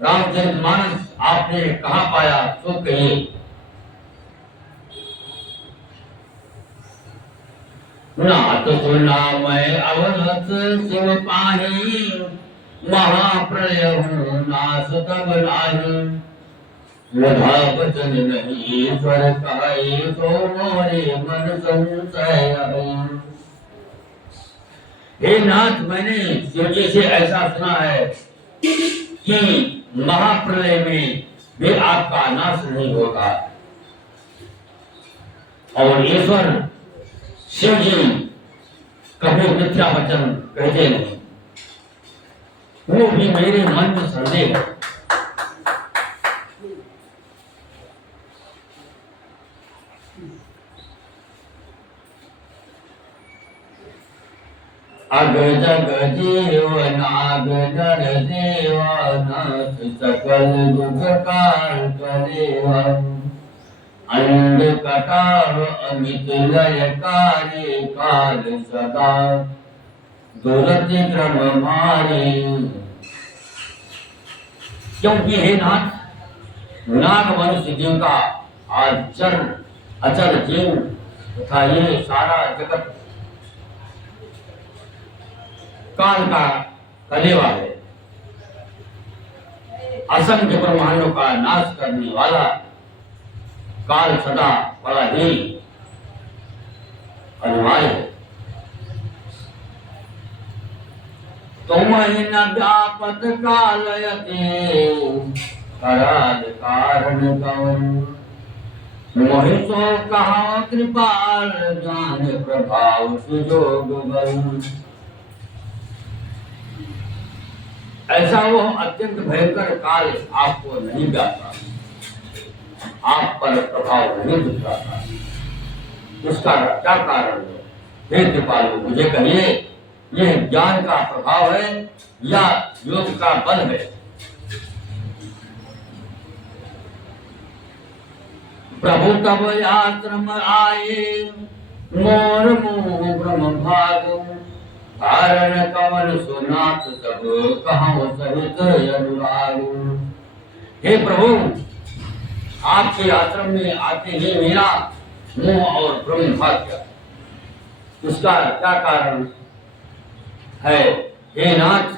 रामचरितमानस आपने कहाँ पाया, तो कहिए। नाथ सुना मैं अवधत शिव पाही, महाप्रलय हूँ नाश तब नाही। वधा वचन नहीं ईश्वर कहे, तो मोरे मन संशय है। हे नाथ, मैंने शिव जी से ऐसा सुना है कि महाप्रलय में भी आपका नाश नहीं होगा, और ईश्वर शिव जी कभी मिथ्या वचन कहते नहीं। वो भी मेरे मन में संदेह है। अग जग जीव नाग नर देवा, नाथ सकल जुग काल कलेवा। अंड कटाव अमित लयकारी, काल सदा दुरति क्रम मारी। क्योंकि हे नाथ, नाग मनुष्य जीव का आचर अचल जीव तथा ये सारा जगत काल का कलेवा है। असंख्य ब्रह्मांडों का नाश करने वाला काल सदा बड़ा ही अनिवार्य है। तुम ही न व्यापत कालयते, कराल कारण कवन। मोहि सो कहा कृपाल, जान प्रभाव सुजोग बल। ऐसा वो अत्यंत भयंकर काल आपको नहीं व्यापता, आप पर प्रभाव नहीं दिखाता। उसका क्या कारण है? हे कृपालु, मुझे कहिए, यह ज्ञान का प्रभाव है या योग का बल है? प्रभु तब आश्रम आए, मोर मुँह ब्रह्म भाग। कारण कमल सुनाथ सब, कहूँ सहित अनुराग। हे प्रभु, आपके आश्रम में आते ही मेरा मोह और ब्रह्म भाग गया। उसका क्या कारण है? हे नाथ,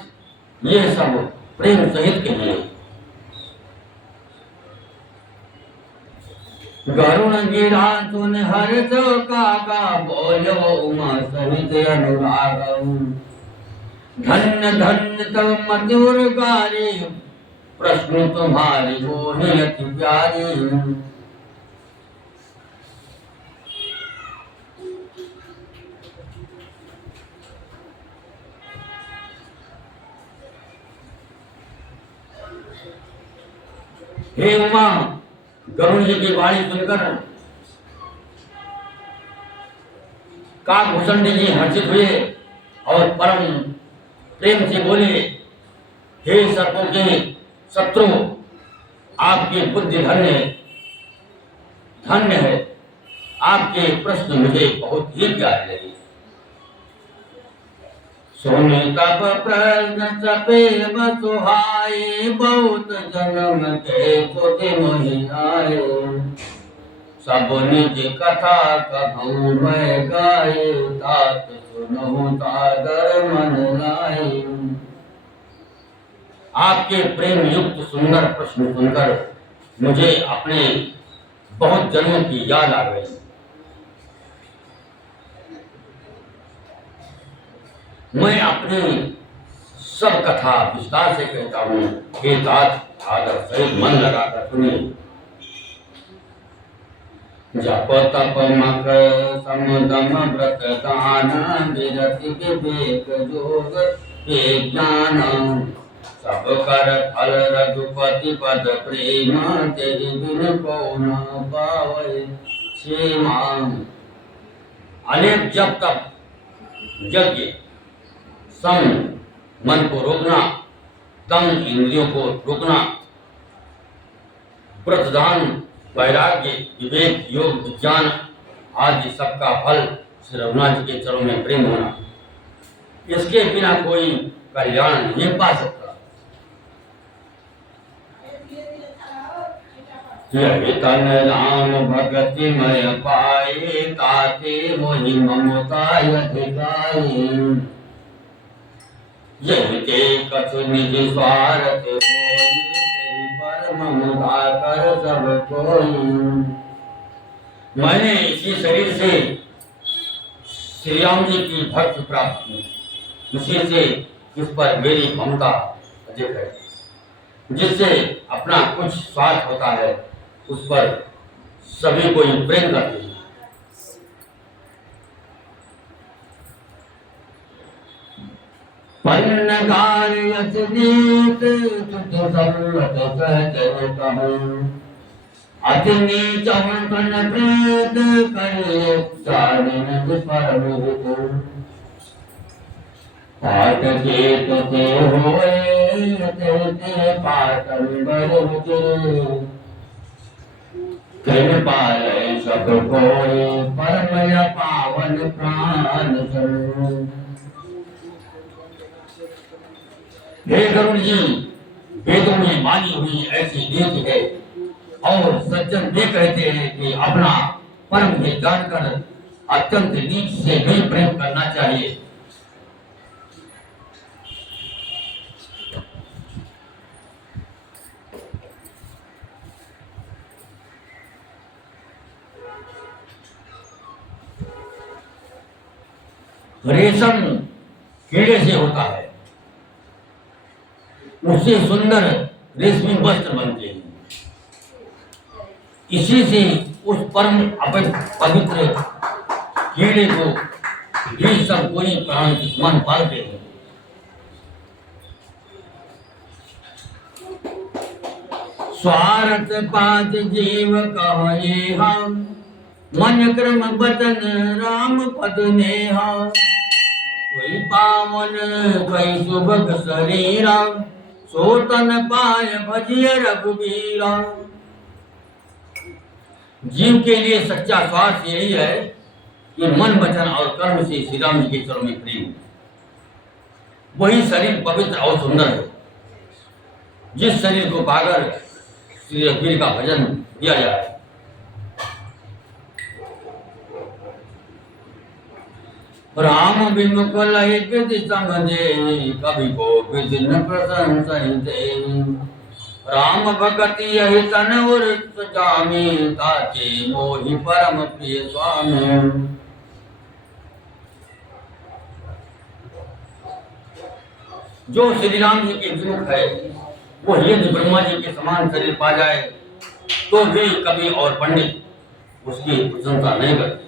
ये सब प्रेम सहित के लिए। गरुण गिरा तुन हर जो कागा, बोलो उमा सहित अनुराग। धन्य धन्य तब मधुर गारी, प्रश्न तुम्हारी मोहि अति प्यारी। हे उमा, गरुड़ जी की वाणी सुनकर काकभूषण जी हर्षित हुए और परम प्रेम से बोले, हे सर्पों के शत्रु, आपकी बुद्धि धन्य धन्य है। आपके प्रश्न मुझे बहुत ही प्यारे लगे। सोने तब प्रश्न चपे सुहाए, बहुत जन्म के सोते मोहि आए। सब निज कथा कहूँ मैं गाए, तात सुनहु सादर मन लाए। आपके प्रेम युक्त सुंदर प्रश्न सुनकर मुझे अपने बहुत जन्मों की याद आ गई। मैं अपनी सब कथा विस्तार से कहता हूँ, हे तात आदर सहित मन लगाकर सुनिए। जप तप मख समदम व्रत दान, विरति विवेक जोग विज्ञान। सब कर फल रघुपति पद प्रेम, तेहि बिन को न पावै क्षेमा। अनेक जब तक यज्ञ, सम मन को रोकना, तम इंद्रियों को रोकना, व्रतदान, वैराग्य, विवेक, योग, विज्ञान आदि सबका फल श्री रघुनाथ जी के चरणों में प्रेम होना, इसके बिना कोई कल्याण नहीं पा सकता। यही तन राम भगति मय पाए, ताते मोहि ममता अधिकाई। यही ते कछु निज स्वार्थ होई, पर ममता कर सब कोई। मैंने इसी शरीर से श्री राम जी की भक्ति प्राप्त की, इसी से इस पर मेरी ममता अधिक है। जिससे अपना कुछ स्वार्थ होता है, उस पर सभी को प्रेम करते हैं। पन्न कार्यत नीत तुत सर्वत सहचर कहूं, अति नीच कन प्रेत करे चारिन परमुख। पाठ के ते होए ते पाटन बरहुके, किन पाले सब कोई परम पावन प्राण सरो। हे गरुड़ जी, वेदों में मानी हुई ऐसी नीति है, और सज्जन ये कहते हैं कि अपना परम में जानकर अत्यंत नीच से नहीं प्रेम करना चाहिए। रेशम कीड़े से होता है, उससे सुंदर रेशमी वस्त्र बनते हैं। इसी से उस परम पवित्र कीड़े को भी सब कोई प्राण मन पालते हैं। स्वार्थ पात जीव कहे हम, मन क्रम बचन राम पद नेहा। कोई पावन कोई सुभग शरीरा, सो तन पाय भजिय रघुबीरा। जीव के लिए सच्चा स्वार्थ यही है कि मन वचन और कर्म से श्री राम जी के चरणों में प्रेम, वही शरीर पवित्र और सुंदर है। जिस शरीर को पाकर श्री रघुवीर का भजन किया जाए। राम विमुख लहित समझे, कवि को विदिन प्रशंसते। राम भगति यही तन उर जामी, ताके मोहि परम प्रिय स्वामी। जो श्री राम जी के विमुख है, वो यदि ब्रह्मा जी के समान शरीर पा जाए तो भी कवि और पंडित उसकी प्रशंसा नहीं करते।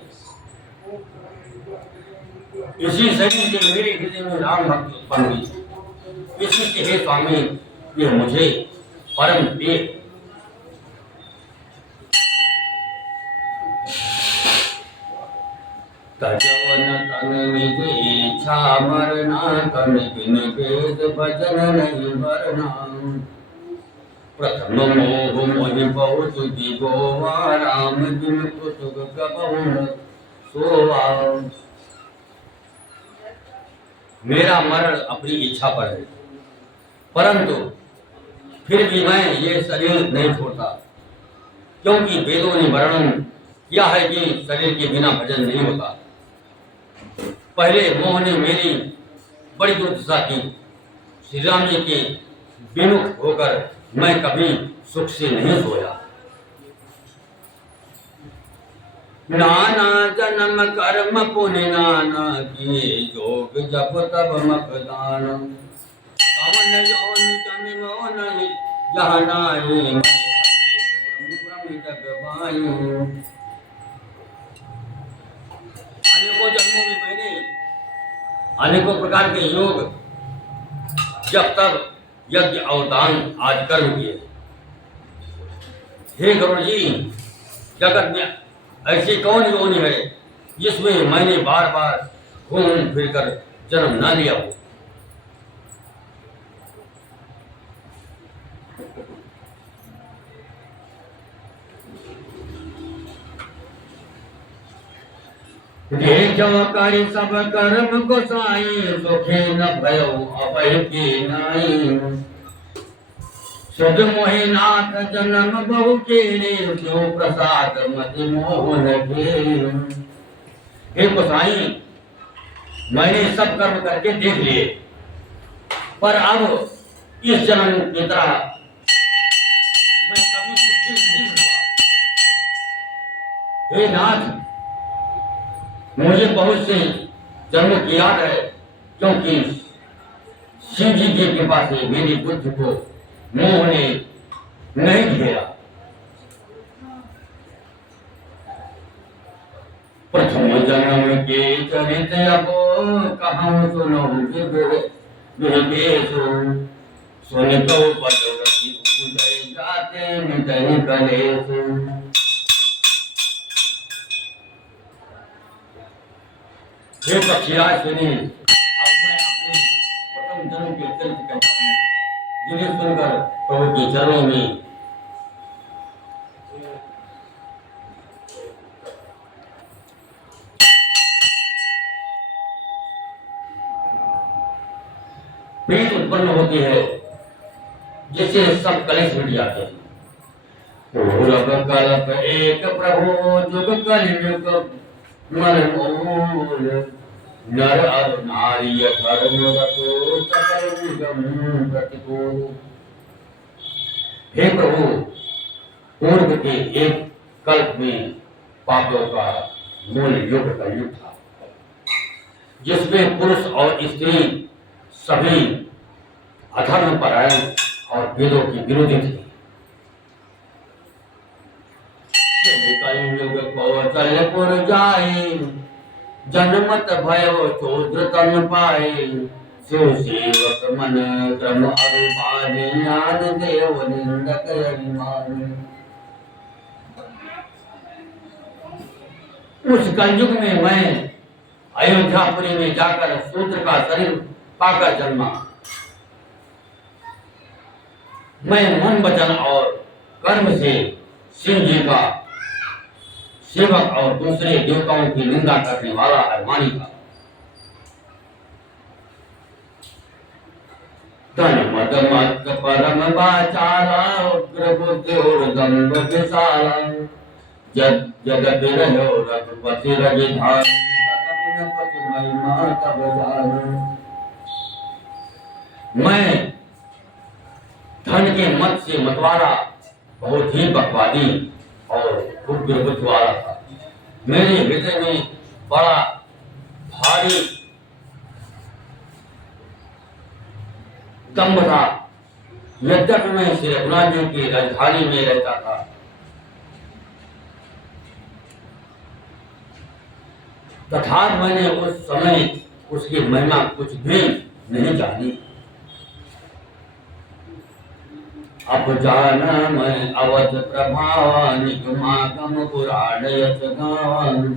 इसी शरीर से मेरे हृदय में राम भक्ति उत्पन्न हुई। इसी से हे स्वामी, ये मुझे परम प्रिय। तजवन तन निज इच्छा मरना, तन बिन वेद भजन नहीं भरना। प्रथम मोह मोहि बहुत विभोवा, राम बिन कुतुक कबहु न सोवा। मेरा मरण अपनी इच्छा पर है, परंतु फिर भी मैं ये शरीर नहीं छोड़ता, क्योंकि वेदों ने वर्णन किया है कि शरीर के बिना भजन नहीं होता। पहले मोह ने मेरी बड़ी दुर्दशा की। श्री राम जी के विमुख होकर मैं कभी सुख से नहीं सोया। नाना जन्म कर्म पुण्य नाना किए, जोग जप तब मकदान। कवन योनि जन्म नहीं जहाँ नाई, ब्रह्म जग पाई। अनेकों जन्मों में मैंने अनेकों प्रकार के योग जब तब यज्ञ और दान आज कर्म किए। हे गरुड़ जी, जगत में ऐसी कौन योनि है जिसमें मैंने बार बार घूम फिर कर जन्म न लिया हो। ये जो करी सब कर्म गोसाई, सुखे न भयो अभय के नाई। सुध मोहि नाथ जन्म बहु केरे, क्यों प्रसाद मति मोहन घेरे। हे गोसाई, मैंने सब कर्म करके देख लिए, पर अब इस जन्म की तरह मैं कभी सुखी नहीं हुआ। हे नाथ, मुझे बहुत से जन्मों की याद है, क्योंकि शिव जी की कृपा से मेरी बुद्धि को मोह ने नहीं घेरा। प्रथम जन्म के चरित अब कहाँ सुनो सुन तो पदवती उदय जाते मिटहि कलेश। हे पक्षीराज सुनिए, अब मैं अपने प्रथम जन्म के चरित्र कहता हूँ, जिन्हें सुनकर प्रभु के चरणों में प्रीत उत्पन्न होती है, जिससे सब कलेश मिट जाते हैं। पूर्व कल्प एक प्रभु जुग कलयुग मन मोल, नर और नारी धर्म रतो सकल निगम प्रतिकूल। हे प्रभु, पूर्व के एक कल्प में पापों का मूल युग का युग था, जिसमें पुरुष और स्त्री सभी अधर्म परायण और वेदों की विरोधी थे। कलयुग कौशलपुर जाए, जनमत भयो शूद्र तन पाए। शिव सेवक मन क्रम अरुपाने, ज्ञान देव निंदक अभिमानी। उस कलयुग में मैं अयोध्यापुरी में जाकर शूद्र का शरीर पाकर जन्मा। मैं मन वचन और कर्म से शिव जी का सेवक और दूसरे देवताओं की निंदा करने वाला अभिमानी था। तन मद मत परम वाचाला, उग्र बुद्धि और दंभ विशाला। जगत रहो रघुपति रजधारी, तदपिन महिमा तब जानी। मैं धन के मत से मतवाला, बहुत ही बकवादी और उग्र बुद्धि वाला था। मेरे हृदय में बड़ा भारी दम्भ था। यद्यपि मैं श्री रघुनाथ जी की राजधानी में रहता था, तथापि मैंने उस समय उसकी महिमा कुछ भी नहीं जानी। अब जाना मैं अवध प्रभावानि, समागम पुराण यश गावन।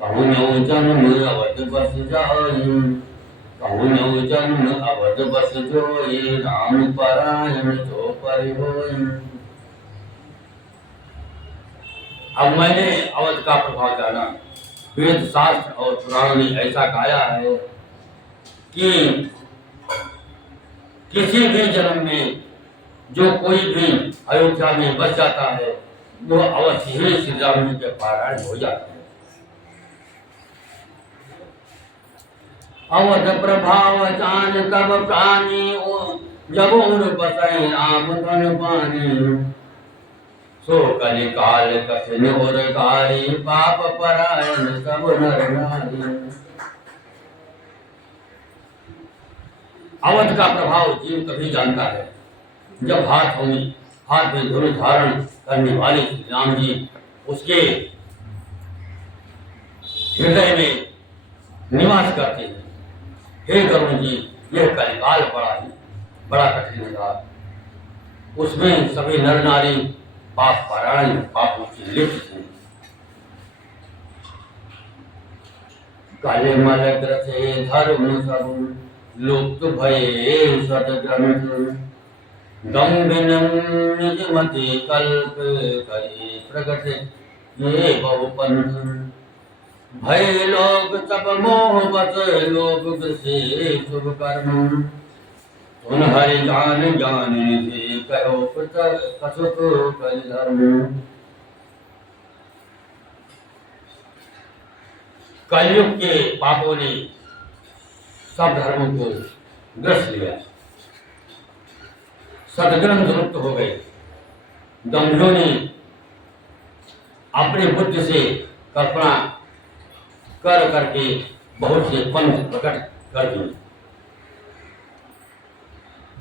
कहूँ जन्म अवध बस जाई, कहूँ जन्म अवध बस जोई। राम परायण जो परि होई। अब मैंने अवध का प्रभाव जाना। वेद शास्त्र और पुराणों ने ऐसा गाया है कि किसी भी जन्म में जो कोई भी अयोध्या में बस जाता है, वो अवश्य ही श्री राम जी के पारायण हो जाता है। अवध प्रभाव जान तब प्राणी, जब उर बसै राम धन पानी। सो कलि काल कठिन और गारी, पाप परायण सब नर नारी। अवध का प्रभाव जीव कभी जानता है, जब हाथ में धनुष धारण करने वाले श्री राम जी उसके हृदय में निवास करते हैं। हे गरुड़ जी, यह कलिकाल बड़ा ही बड़ा कठिन था। उसमें सभी नर नारी पाप पारायण पापों से लिप्त थे। काले मल ग्रसे धर्म सब लुप्त भये सदग्रंथ दम्भिनं निज मति कल्प करे प्रकट ये बहुपंथ भय लोग सब मोहवत लोग से शुभ कर्म उन हरि जान जाने से कहो कछुक कर धर्म। कलयुग के पापों ने सब धर्मों को ग्रस लिया, सदग्रंथ लुप्त हो गए। दम्भियों ने अपने बुद्धि से कल्पना कर करके बहुत से पंथ प्रकट कर दिए।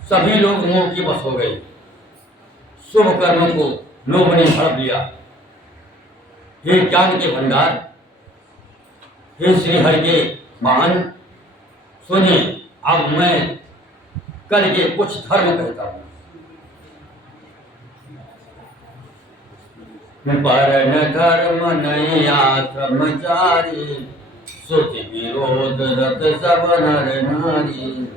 सभी लोग मोह की बस हो गए। शुभ कर्मों को लोभ ने हड़प लिया। हे ज्ञान के भंडार, हे श्री हरि के महान, सुनिए अब मैं कल के कुछ धर्म कहता हूं। परण धर्म नहीं आश्रमचारी श्रुति विरोध रत सब नर नारी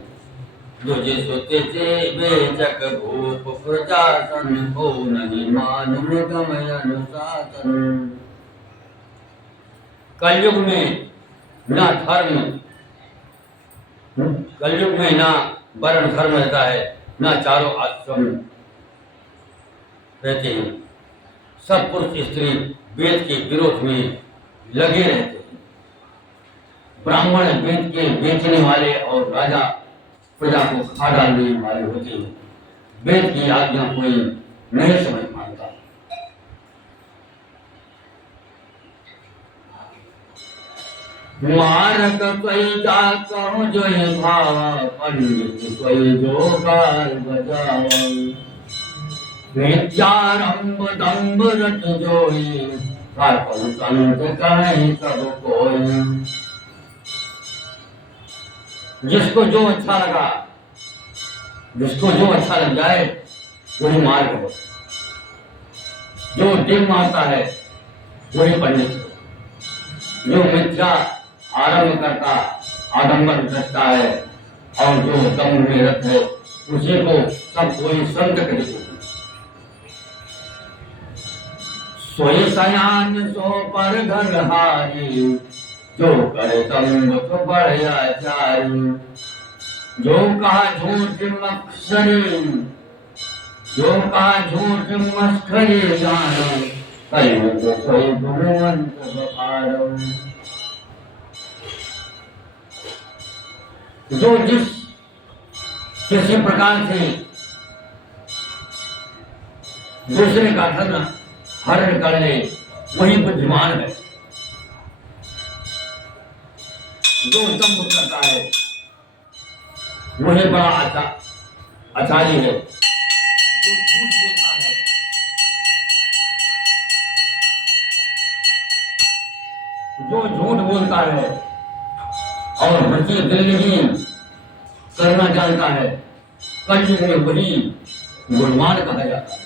तुझे सुते से बेचक भूप प्रजासन हो नहीं मान निगम अनुशासन। कलयुग में ना धर्म, कलयुग में ना वर्ण धर्म रहता है, ना चारों आश्रम रहते हैं। सब पुरुष स्त्री वेद के विरोध में लगे रहते हैं। ब्राह्मण वेद के बेचने वाले और राजा प्रजा को खा डालने वाले होते हैं। वेद की आज्ञा कोई नहीं समझ मानता। मारक कोई जा कहूँ जो भावा पंडित कोई जो काल बजावा विद्यारंभ दम्भ रत जोई कार्पण संत कहें सब कोई। जिसको जो अच्छा लगा, जिसको जो अच्छा लग जाए वही मार्ग हो। जो डिम मारता है वही पंडित हो। जो मिथ्या आरंभ करता आडंबर रखता है और जो दम्भ में रत है उसी को सब कोई संत कहते। सोई सयान सो पर धन हारी जो करे दम्भ तो बड़ाचारी जो कहा झूठ मस्खरी जो कहा झूठ मस्खरी जानो कलयुग को कोई गुणवंत बखारो। जो जिस किसी प्रकार से दूसरे का धन हरण कर ले वही बुद्धिमान है। जो दम्भ करता है वही बड़ा आचार्य है। जो झूठ बोलता है जो झूठ बोलता है और हंसी दिल्ली करना जानता है कलयुग में वही गुणवान कहा जाता है।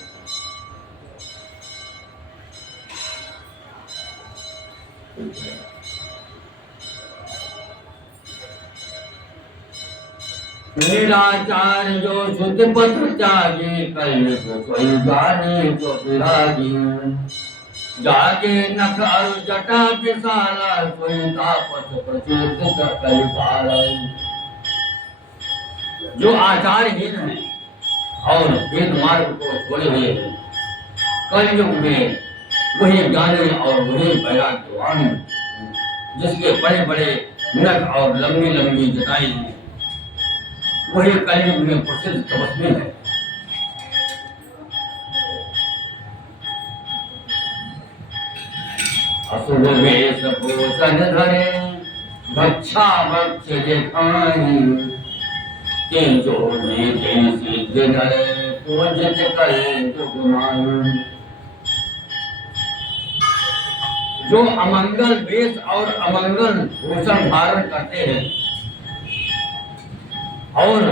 निराचार जो शुद्ध पत्र त्यागी कल को कोई गाने को विरागी जागे नख और जटा विशाला कोई तापस प्रचुर कल पारा। जो आचारहीन है और वेद मार्ग को छोड़े हुए हैं कलयुग में वही ज्ञानी और वही वैराग्यवान जिसके बड़े बड़े नख और लंबी लंबी जटाएं हैं वही कलयुग में प्रसिद्ध तपस्वी है। अशुभ वेश भूषण धरे भक्षा भक्ष जेठाई तीन जो सिद्ध धरे पूजित करे जुगमाई। जो अमंगल वेश और अमंगल भूषण धारण करते हैं और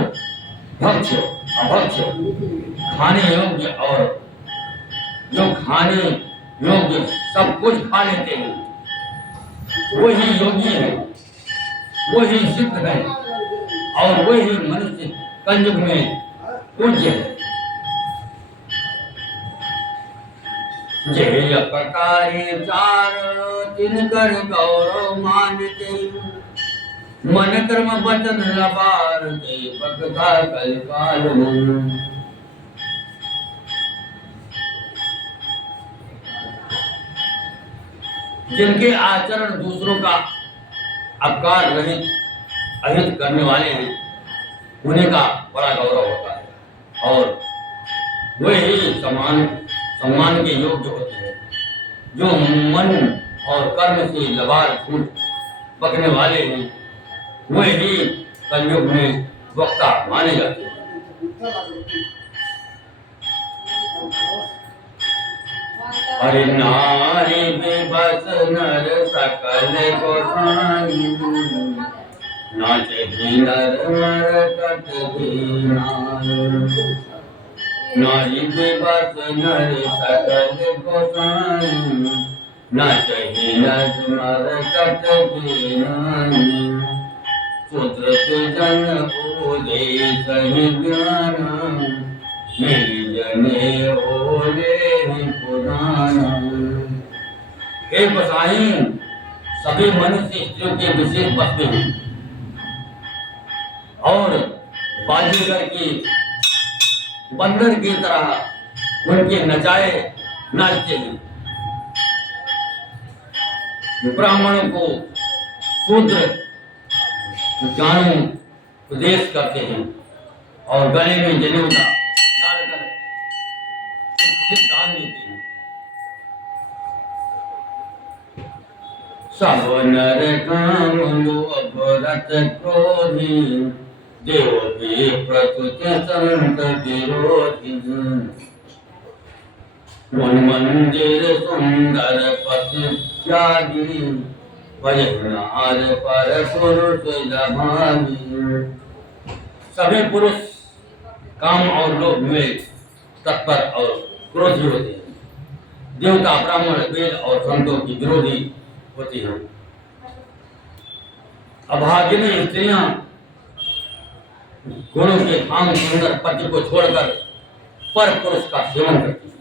भक्ष अभक्ष्य खाने योग्य और जो खाने योग्य सब कुछ खा लेते हैं, वही योगी है, वही सिद्ध है और वही मनुष्य कलयुग में पूज्य है। जय प्रकारे चार तिनकर गौरव मानते, मन कर्म वचन लबार दे भगता कल काल। जिनके आचरण दूसरों का अपकार रहित अहित करने वाले हैं, उन्हीं का बड़ा गौरव होता है और वे ही सम्मान के योग्य होते हैं। जो मन और कर्म से लबार फूट पकने वाले हैं, वे ही कलयुग में वक्ता माने जाते हैं। हरि नारी बेबस नर सकल गोसाई, नाचे नर मर कट नारी बेबस नर सकल गोसाई, नाचे नर मर कट शूद्र जन बोले सही ज्ञान, मेरी जने बोले पुराना। हे गोसाई, सभी मनुष्य स्त्रियों के विशेष वस्तु हैं और बाजीगर की बंदर की तरह उनके नचाए नाचते हैं। ब्राह्मणों को शूद्र जानू उपदेश करते हैं और गले में जनेऊ डालकर डाल देते हैं। सब नर काम अपरत क्रोधी, देव भी प्रस्तुति संत विरोधी। मन मंदिर सुंदर पति त्यागी, भजनार पर पुरुष लभागी। सभी पुरुष काम और लोभ में तत्पर और क्रोधी होते हैं। देवता ब्राह्मण वेद और संतों की विरोधी होती हैं। अभागिनी स्त्रियां गुणों के काम सुंदर पति को छोड़कर पर पुरुष का सेवन करती हैं।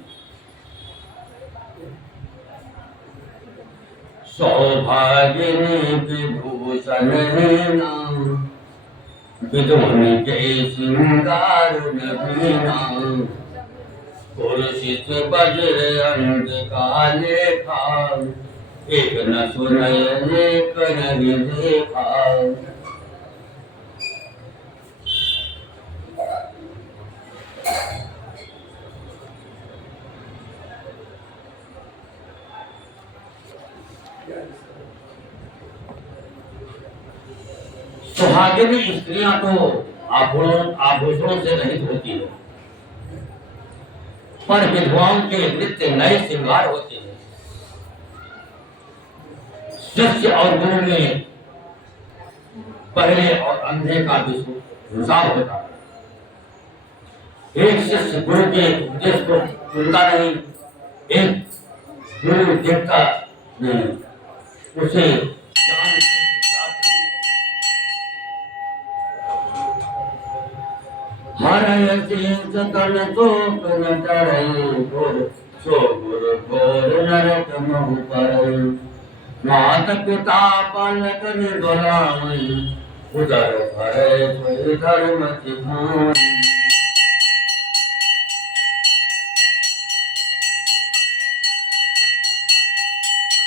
सौभाग्यनी विभूषण नाम, विद्वान के श्रृंगार नवीना। पुरुषित वज्र अंत काले खाल, एक न सुनय एक नहीं देखा। सुहागिनी स्त्रियां तो आभूषणों से रहित होती है, पर विधवाओं के नित्य नए श्रृंगार होते हैं। शिष्य और गुरु में पहले और अंधे का भी हिसाब होता है। एक शिष्य गुरु के उपदेश को सुनता नहीं, एक गुरु देखता नहीं, उसे ज्ञान हर तन तो सो गुरु घोर नरक महु पर। मात पिता पालक निर्गुलामय, उदर भरे धर्म सिखाई।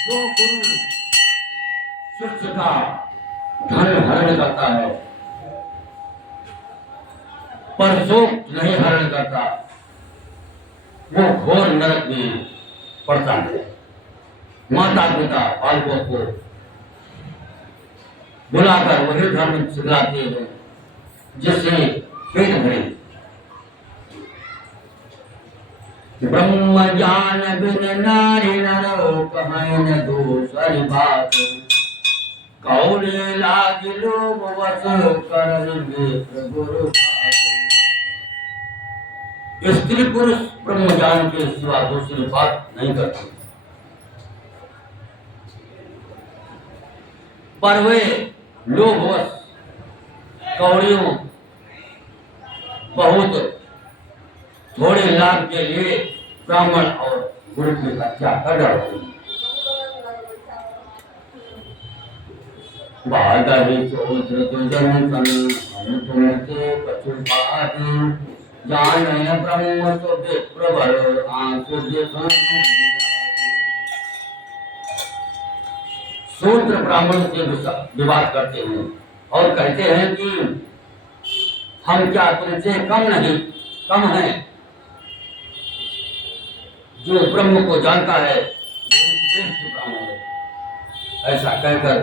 जो गुरु शिष्य का धन हरण करता है पर शोक नहीं हरण करता, वो घोर नरक में पड़ता है। माता पिता बालकों को बुलाकर वही धर्म सिखलाते हैं जिससे पेट भरे। ब्रह्म ज्ञान बिन नारी नर, कहीं न दूसरी बात। कौड़े लाग लोभ वश कर गुरु। स्त्री पुरुष ब्रह्म ज्ञान के सिवा दूसरी बात नहीं करते, पर वे लोभवश कौड़ियों बहुत थोड़े लाभ के लिए ब्राह्मण और गुरु की हत्या कर डालते हैं। बादरी चौद्र तुझन तन हम तुमसे पशुपात जाने ब्रह्म तो विप्रवर आंसू देखन। शूद्र ब्राह्मण से विवाद करते हैं और कहते हैं कि हम क्या तुमसे कम हैं। जो ब्रह्म को जानता है श्रेष्ठ ब्राह्मण है। ऐसा कहकर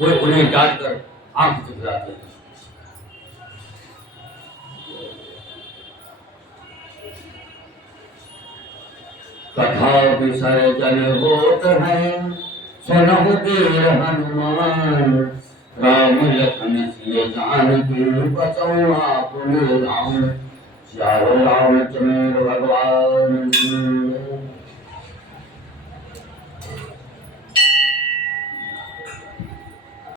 वे उन्हें डांट कर आंख दिखलाते हैं। कथा विषय जन होत है सुनहु वीर हनुमान राम लखन सिय जानकी बसौ आपने राम। श्याम रामचंद्र भगवान की